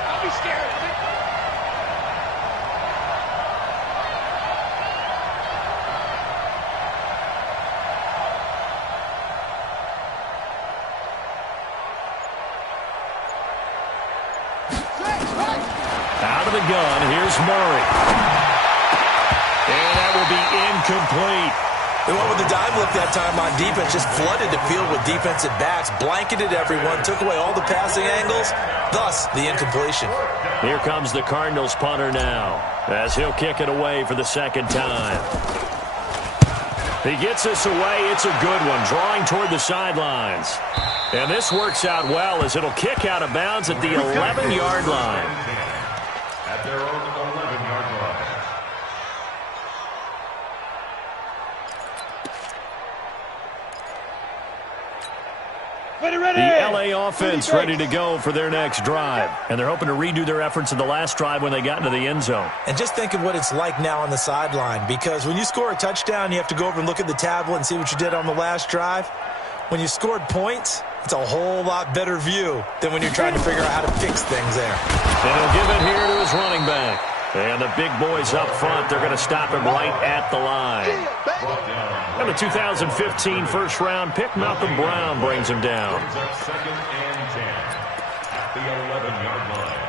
I'll be scared of it. Out of the gun, here's Murray. And that will be incomplete. They went with the dive look that time on defense, just flooded the field with defensive backs, blanketed everyone, took away all the passing angles, thus the incompletion. Here comes the Cardinals punter now, as he'll kick it away for the 2nd time. He gets this away. It's a good one, drawing toward the sidelines. And this works out well as it'll kick out of bounds at the 11-yard line. At their own 11-yard line. Ready. The LA offense ready to go for their next drive. And they're hoping to redo their efforts in the last drive when they got into the end zone. And just think of what it's like now on the sideline, because when you score a touchdown, you have to go over and look at the tablet and see what you did on the last drive. When you scored points, it's a whole lot better view than when you're trying to figure out how to fix things there. And he'll give it here to his running back. And the big boys up front, they're going to stop him right at the line. And the 2015 first-round pick, Malcolm Brown, brings him down. Brings up 2nd and 10 at the 11-yard line.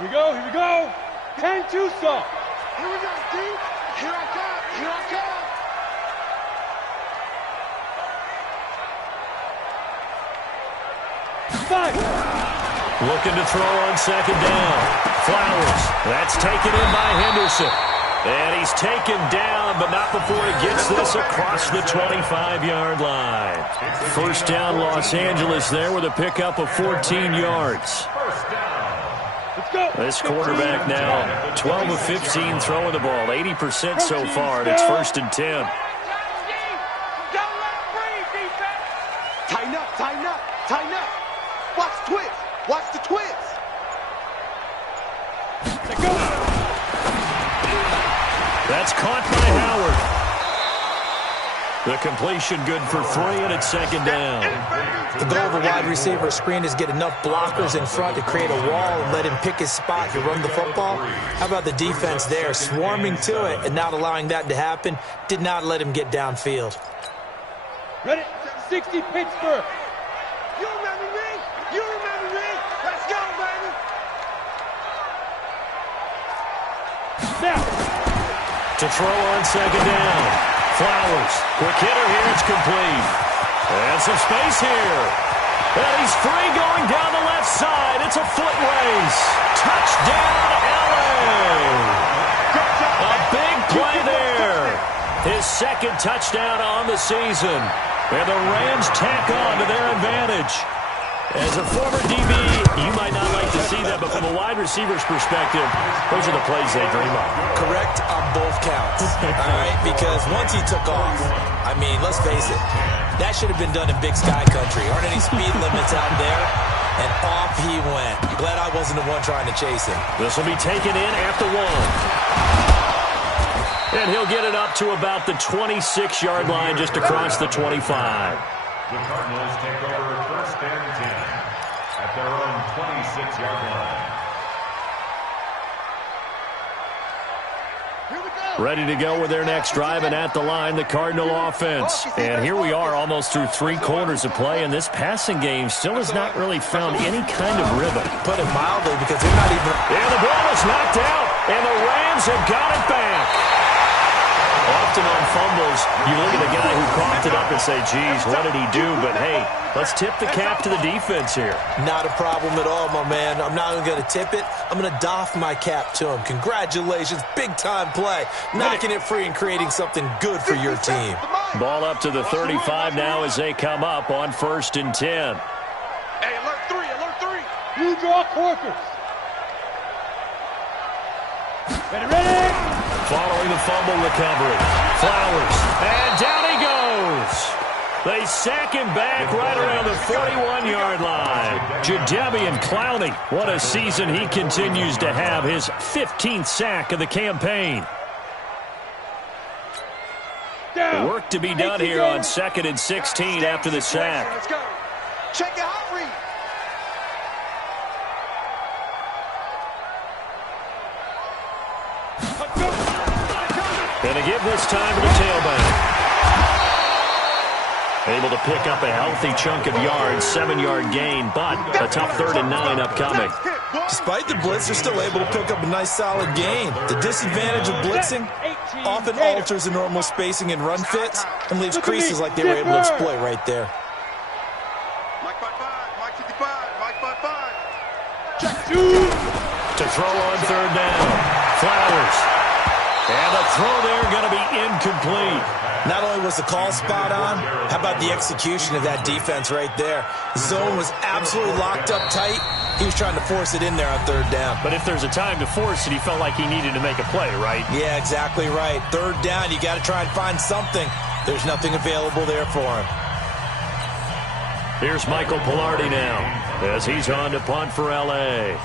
Here we go. Can't do so. Here we go, D. Here I come. 5. Looking to throw on 2nd down. Flowers. That's taken in by Henderson. And he's taken down, but not before he gets this across the 25-yard line. First down, Los Angeles there with a pickup of 14 yards. Let's go. This quarterback now, 12 of 15 throwing the ball, 80% so far, and it's 1st and 10. Don't let him breathe, defense. Tighten up. Watch the twist. Let's go. That's caught by Howard. The completion good for 3, and it's 2nd down. The goal of a wide receiver screen is get enough blockers in front to create a wall and let him pick his spot to run the football. How about the defense there, swarming to it and not allowing that to happen? Did not let him get downfield. Ready? 60 Pittsburgh. You remember me? Let's go, baby. Now. To throw on 2nd down. Flowers. Quick hitter here. It's complete. And some space here. And he's free going down the left side. It's a foot race. Touchdown, LA. A big play there. His 2nd touchdown on the season. And the Rams tack on to their advantage. As a former DB, you might not like to see that, but from a wide receiver's perspective, those are the plays they dream of. Correct on both counts, all right? Because once he took off, I mean, let's face it, that should have been done in Big Sky Country. Aren't any speed limits out there? And off he went. Glad I wasn't the one trying to chase him. This will be taken in at the 1. And he'll get it up to about the 26-yard line, just across the 25. The Cardinals take over 1st and 10 at their own 26-yard line. Ready to go with their next drive, and at the line, the Cardinal offense. And here we are almost through 3 quarters of play, and this passing game still has not really found any kind of rhythm. Put it mildly, because they're not even... And the ball is knocked out, and the Rams have got it back. Often on fumbles, you look at the guy who coughed it up and say, geez, what did he do? But, hey, let's tip the cap to the defense here. Not a problem at all, my man. I'm not even going to tip it. I'm going to doff my cap to him. Congratulations. Big-time play. Knocking it free and creating something good for your team. Ball up to the 35 now as they come up on 1st and 10. Hey, alert 3. You draw Corkers. Ready? Following the fumble recovery. Flowers. And down he goes. They sack him back right around the 41-yard line. Jadeveon Clowney. What a season he continues to have. His 15th sack of the campaign. Work to be done here on 2nd and 16 after the sack. Let's go. Check it out, Reed. And to give this time to the tailback. Able to pick up a healthy chunk of yards, 7-yard gain, but a tough 3rd and 9 upcoming. Despite the blitz, they're still able to pick up a nice solid gain. The disadvantage of blitzing often alters the normal spacing and run fits and leaves creases like they were able to exploit right there. Mike 55, Mike 55. Check 2. To throw on 3rd down. Flowers. And the throw there going to be incomplete. Not only was the call spot on, how about the execution of that defense right there? The zone was absolutely locked up tight. He was trying to force it in there on third down. But if there's a time to force it, he felt like he needed to make a play, right? Yeah, exactly right. Third down, you got to try and find something. There's nothing available there for him. Here's Michael Pilardi now as he's on to punt for L.A.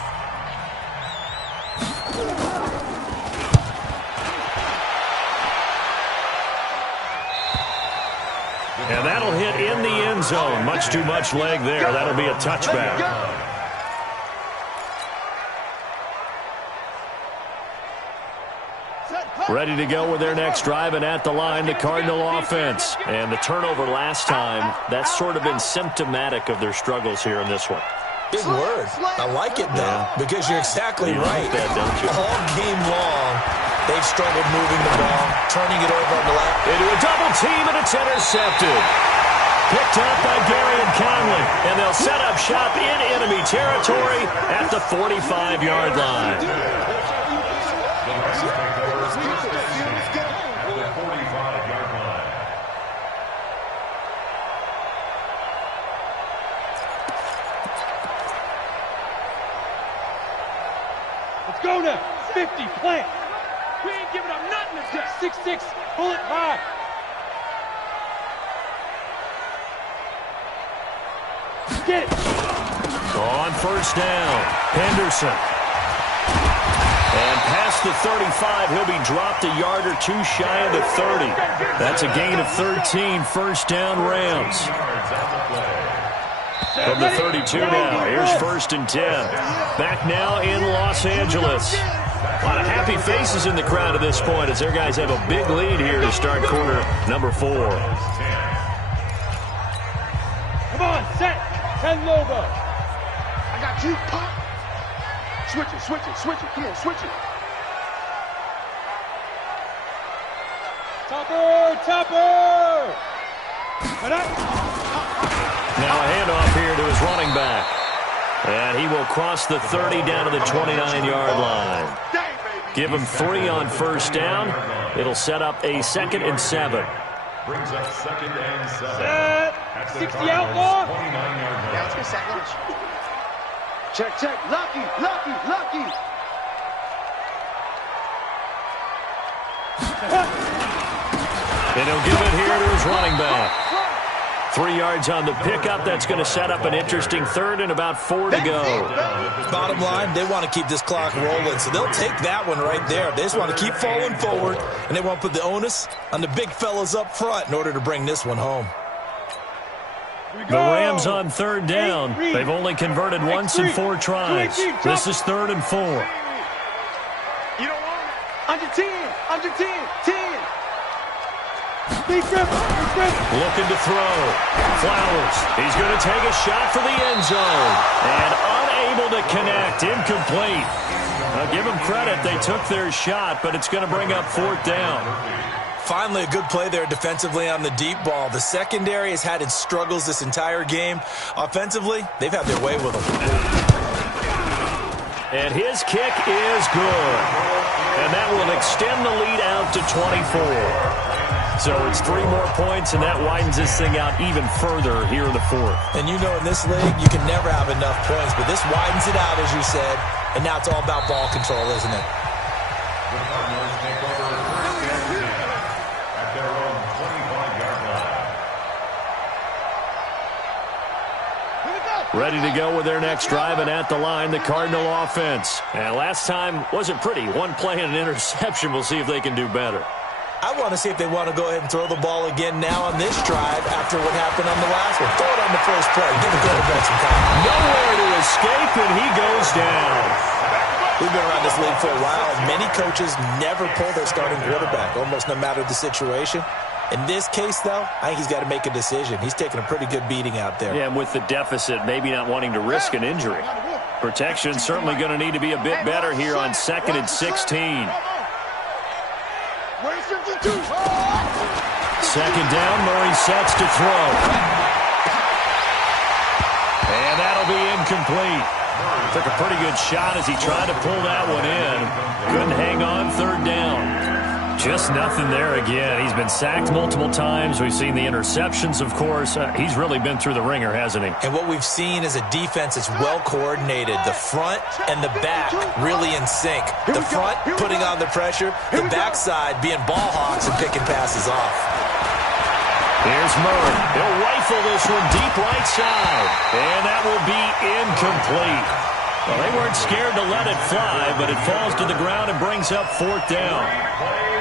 And that'll hit in the end zone. Much too much leg there. That'll be a touchback. Ready to go with their next drive, and at the line, the Cardinal offense. And the turnover last time, that's sort of been symptomatic of their struggles here in this one. Big word. I like it, though, because you're exactly right. Like that, don't you? All game long, they've struggled moving the ball, turning it over on the left. Into a double team, and it's intercepted. Picked up by Gary and Conley, and they'll set up shop in enemy territory at the 45-yard line. Let's go now. 50, plant. We ain't giving up nothing to 6-6, bullet high. Get it. On first down, Henderson. And past the 35, he'll be dropped a yard or two shy of the 30. That's a gain of 13, first down Rams. From the 32 now, here's first and 10. Back now in Los Angeles. A lot of happy faces in the crowd at this point as their guys have a big lead here to start quarter number 4. Come on, set. 10 logo. I got you, pop. Switch it, switch it, switch it. Come on, switch it. Topper, topper. Now a handoff here to his running back. And he will cross the 30 down to the 29-yard line. Give him 3 on first down. It'll set up a 2nd and 7. Brings up 2nd and 7. Set. 60 outlaw. 29-yard line. Yeah, let's get second. Check, check. Lucky, lucky, lucky. And he'll give it here to his running back. 3 yards on the pickup. That's going to set up an interesting 3rd and about 4 to go. Bottom line, they want to keep this clock rolling, so they'll take that one right there. They just want to keep falling forward, and they want to put the onus on the big fellas up front in order to bring this one home. The Rams on 3rd down. They've only converted once in 4 tries. This is 3rd and 4. You don't want it. Under 10, under 10, 10. Looking to throw. Flowers. He's going to take a shot for the end zone. And unable to connect. Incomplete. Now give them credit. They took their shot, but it's going to bring up 4th down. Finally, a good play there defensively on the deep ball. The secondary has had its struggles this entire game. Offensively, they've had their way with them. And his kick is good. And that will extend the lead out to 24. So it's 3 more points, and that widens this thing out even further here in the 4th. And you know in this league, you can never have enough points, but this widens it out, as you said, and now it's all about ball control, isn't it? The Cardinals take over first and 10 at their own 25-yard line. Ready to go with their next drive, and at the line, the Cardinal offense. And last time wasn't pretty. 1 play and an interception. We'll see if they can do better. I want to see if they want to go ahead and throw the ball again now on this drive after what happened on the last one. Throw it on the first play. Give the quarterback some time. Nowhere to escape, and he goes down. We've been around this league for a while. Many coaches never pull their starting quarterback, almost no matter the situation. In this case, though, I think he's got to make a decision. He's taking a pretty good beating out there. Yeah, and with the deficit, maybe not wanting to risk an injury. Protection certainly going to need to be a bit better here on 2nd and 16. Second down, Murray sets to throw. And that'll be incomplete. Took a pretty good shot as he tried to pull that one in. Couldn't hang on 3rd down. Just nothing there again. He's been sacked multiple times. We've seen the interceptions, of course. He's really been through the ringer, hasn't he? And what we've seen is a defense that's well coordinated. The front and the back really in sync. The front putting on the pressure, the backside being ball hawks and picking passes off. Here's Murray. He'll rifle this one deep right side. And that will be incomplete. Well, they weren't scared to let it fly, but it falls to the ground and brings up 4th down.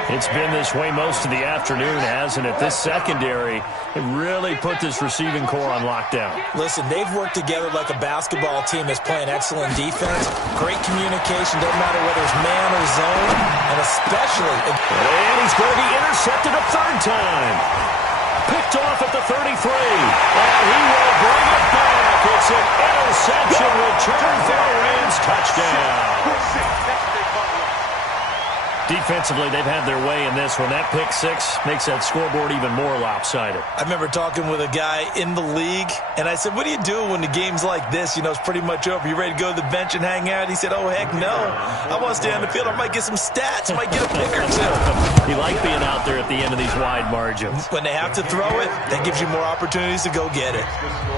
It's been this way most of the afternoon, hasn't it? This secondary, it really put this receiving core on lockdown. Listen, they've worked together like a basketball team that's playing excellent defense. Great communication, doesn't matter whether it's man or zone, and especially... And he's going to be intercepted a 3rd time. Picked off at the 33. And he will bring it back. It's an interception return for a Rams touchdown. Defensively, they've had their way in this one. That pick 6 makes that scoreboard even more lopsided. I remember talking with a guy in the league, and I said, what do you do when the game's like this? You know, it's pretty much over. You ready to go to the bench and hang out? He said, oh, heck no. I want to stay on the field. I might get some stats. I might get a pick or 2. You like being out there at the end of these wide margins. When they have to throw it, that gives you more opportunities to go get it.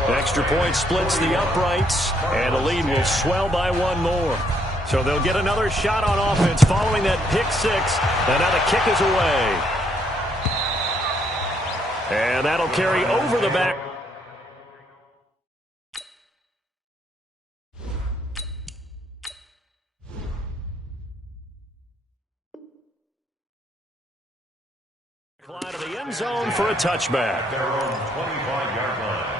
Extra point splits the uprights, and the lead will swell by 1 more. So they'll get another shot on offense following that pick 6, and now the kick is away. And that'll carry over the back. Clyde to the end zone for a touchback. Their own 25-yard line.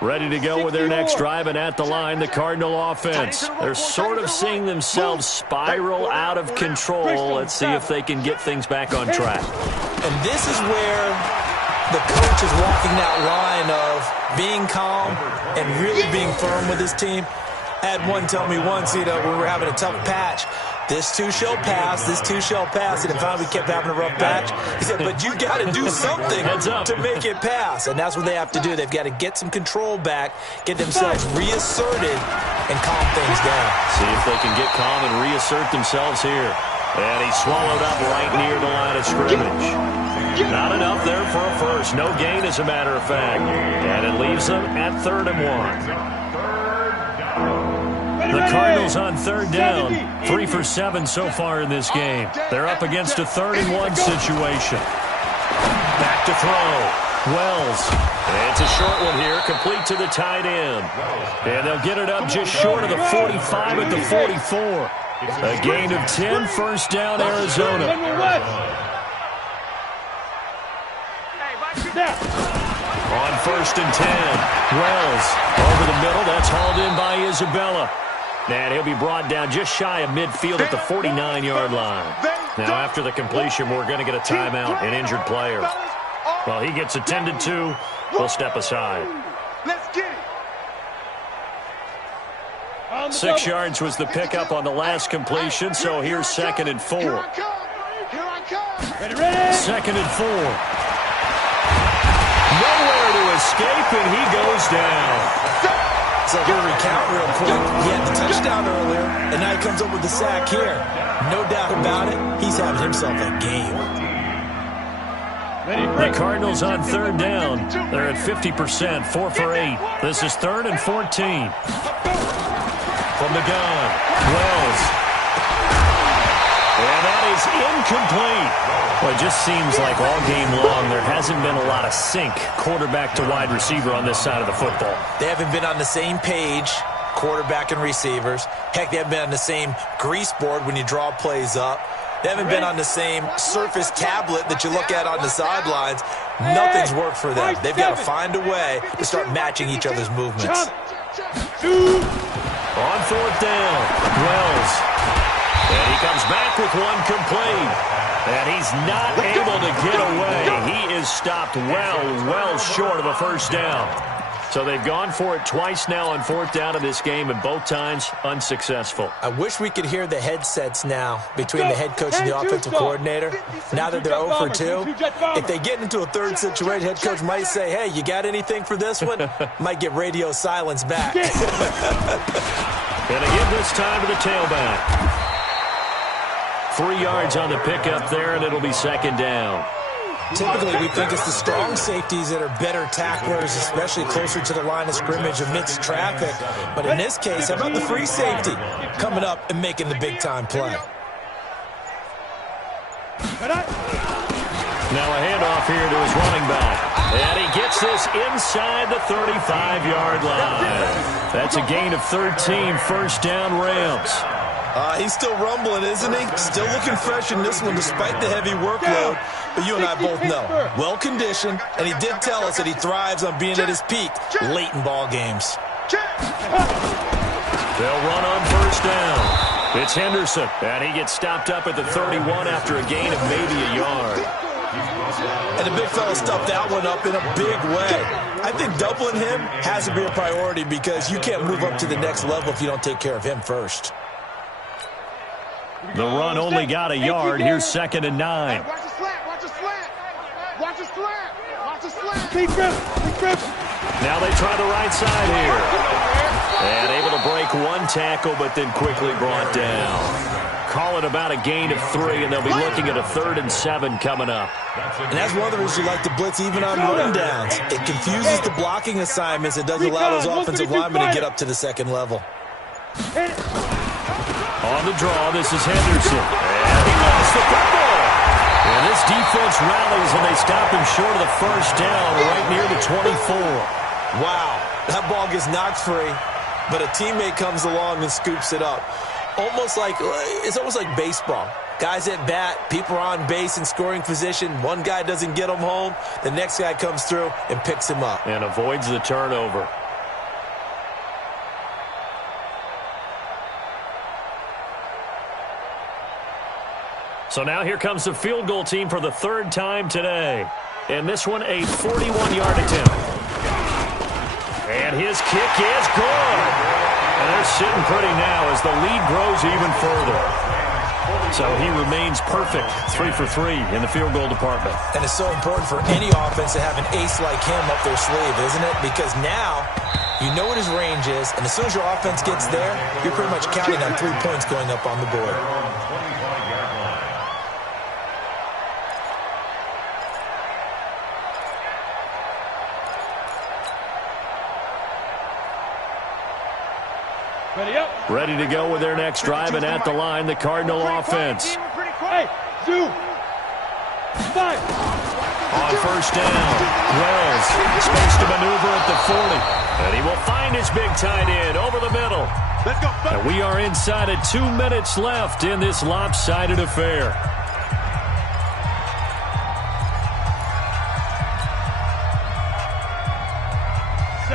Ready to go with their next drive, and at the line, the Cardinal offense. They're sort of seeing themselves spiral out of control. Let's see if they can get things back on track. And this is where the coach is walking that line of being calm and really being firm with his team. I had one tell me once, you know, when we were having a tough patch, this too shall pass, this too shall pass, and then finally we kept having a rough patch. He said, but you got to do something to make it pass, and that's what they have to do. They've got to get some control back, get themselves reasserted, and calm things down. See if they can get calm and reassert themselves here. And he's swallowed up right near the line of scrimmage. Not enough there for a first. No gain, as a matter of fact. And it leaves them at 3rd and 1. The Cardinals on 3rd down. 3 for 7 so far in this game. They're up against a 3rd and 1 situation. Back to throw. Wells. It's a short one here, complete to the tight end. And they'll get it up just short of the 45 at the 44. A gain of 10, 1st down, Arizona. On 1st and 10, Wells over the middle. That's hauled in by Isabella. And he'll be brought down just shy of midfield at the 49-yard line. Now, after the completion, we're going to get a timeout, an injured player. Well, he gets attended to. We'll step aside. 6 yards was the pickup on the last completion, so here's 2nd and 4. 2nd and 4. Nowhere to escape, and he goes down. So here, recount real quick. He had the touchdown earlier, and now he comes up with the sack here. No doubt about it, he's having himself a game. The Cardinals on 3rd down. They're at 50%, 4 for 8. This is 3rd and 14. From the gun, Wells. And that is incomplete. Well, it just seems like all game long there hasn't been a lot of sync quarterback to wide receiver on this side of the football. They haven't been on the same page, quarterback and receivers. Heck, they haven't been on the same grease board when you draw plays up. They haven't been on the same Surface tablet that you look at on the sidelines. Nothing's worked for them. They've got to find a way to start matching each other's movements. On 4th down, Wells. And he comes back with one complete. And he's not able to get away. He is stopped well short of a 1st down. So they've gone for it twice now on 4th down in this game, and both times unsuccessful. I wish we could hear the headsets now between the head coach and the offensive coordinator. Now that they're 0 for 2, if they get into a third situation, head coach might say, hey, you got anything for this one? Might get radio silence back. Going to give this time to the tailback. 3 yards on the pickup there, and it'll be 2nd down. Typically, we think it's the strong safeties that are better tacklers, especially closer to the line of scrimmage amidst traffic. But in this case, how about the free safety coming up and making the big-time play? Now a handoff here to his running back. And he gets this inside the 35-yard line. That's a gain of 13, 1st down Rams. He's still rumbling, isn't he? Still looking fresh in this one despite the heavy workload. But you and I both know, well-conditioned, and he did tell us that he thrives on being at his peak late in ball games. They'll run on 1st down. It's Henderson, and he gets stopped up at the 31 after a gain of maybe a yard. And the big fella stuffed that one up in a big way. I think doubling him has to be a priority because you can't move up to the next level if you don't take care of him first. The run only got a yard. Here's 2nd and 9. Watch the slant. Watch the slant. Watch the slant. Watch the slant. Big grip. Now they try the right side here. And able to break one tackle, but then quickly brought down. Call it about a gain of 3, and they'll be looking at a 3rd and 7 coming up. And that's one of the reasons you like to blitz even on run downs. It confuses the blocking assignments. It doesn't allow those offensive linemen to get up to the 2nd level. On the draw, this is Henderson. And he lost the football. And this defense rallies, and they stop him short of the 1st down right near the 24. Wow, that ball gets knocked free, but a teammate comes along and scoops it up. It's almost like baseball. Guys at bat, people are on base in scoring position. One guy doesn't get him home. The next guy comes through and picks him up. And avoids the turnover. So now here comes the field goal team for the 3rd time today. And this one a 41-yard attempt. And his kick is good. And they're sitting pretty now as the lead grows even further. So he remains perfect, 3 for 3 in the field goal department. And it's so important for any offense to have an ace like him up their sleeve, isn't it? Because now you know what his range is, and as soon as your offense gets there, you're pretty much counting on 3 points going up on the board. Ready to go with their next drive, and at the line, the Cardinal offense. Hey, Zoo. 5. On 1st down, Wells space to maneuver at the 40. And he will find his big tight end over the middle. Let's go. And we are inside of 2 minutes left in this lopsided affair.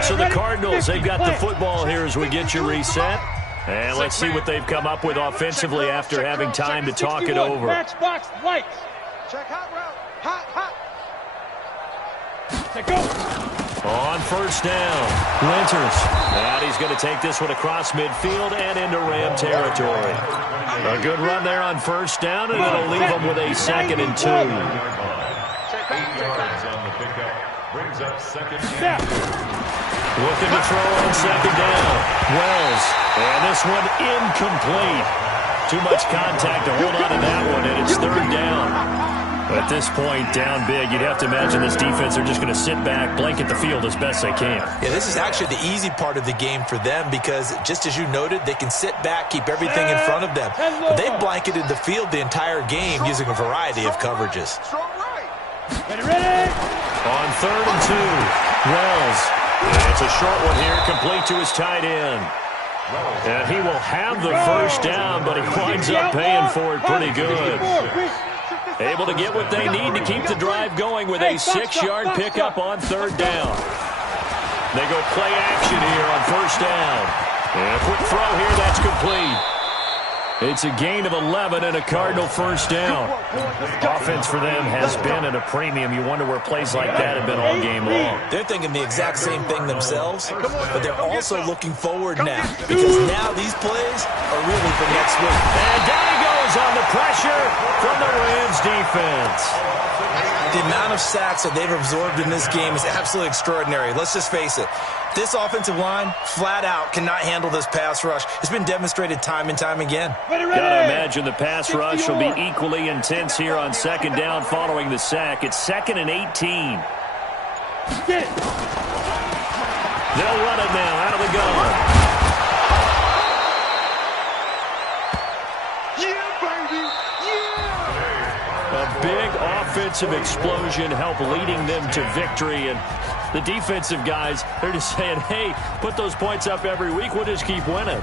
So the Cardinals, they've got the football here as we get you reset. And let's see what they've come up with offensively after having time to talk it over. Matchbox lights. Check hot route. Hot. Check go. On 1st down, Winters. And he's going to take this one across midfield and into Ram territory. A good run there on 1st down, and it'll leave them with a 2nd and 2. 8 yards on the pickup. Brings up 2nd and 2. Looking to throw on 2nd down. Wells. And this one incomplete. Too much contact to hold on to that one, and it's 3rd down. At this point, down big, you'd have to imagine this defense are just going to sit back, blanket the field as best they can. Yeah, this is actually the easy part of the game for them because, just as you noted, they can sit back, keep everything in front of them. But they've blanketed the field the entire game using a variety of coverages. Ready. On 3rd and 2, Wells. It's a short one here, complete to his tight end. And he will have the 1st down, but he winds up paying for it pretty good. Able to get what they need to keep the drive going with a 6-yard pickup on 3rd down. They go play action here on 1st down. And a quick throw here, that's complete. It's a gain of 11 and a Cardinal first down. Offense for them has been at a premium. You wonder where plays like that have been all game long. They're thinking the exact same thing themselves, but they're also looking forward now because now these plays are really for next week. And down he goes on the pressure from the Rams defense. The amount of sacks that they've absorbed in this game is absolutely extraordinary. Let's just face it. This offensive line, flat out, cannot handle this pass rush. It's been demonstrated time and time again. Gotta imagine the pass rush will be equally intense here on second down following the sack. It's 2nd and 18. Get it. They'll run it now out of the gun. Yeah, baby. Yeah. A big offensive explosion helped leading them to victory, and the defensive guys, they're just saying, hey, put those points up every week, we'll just keep winning.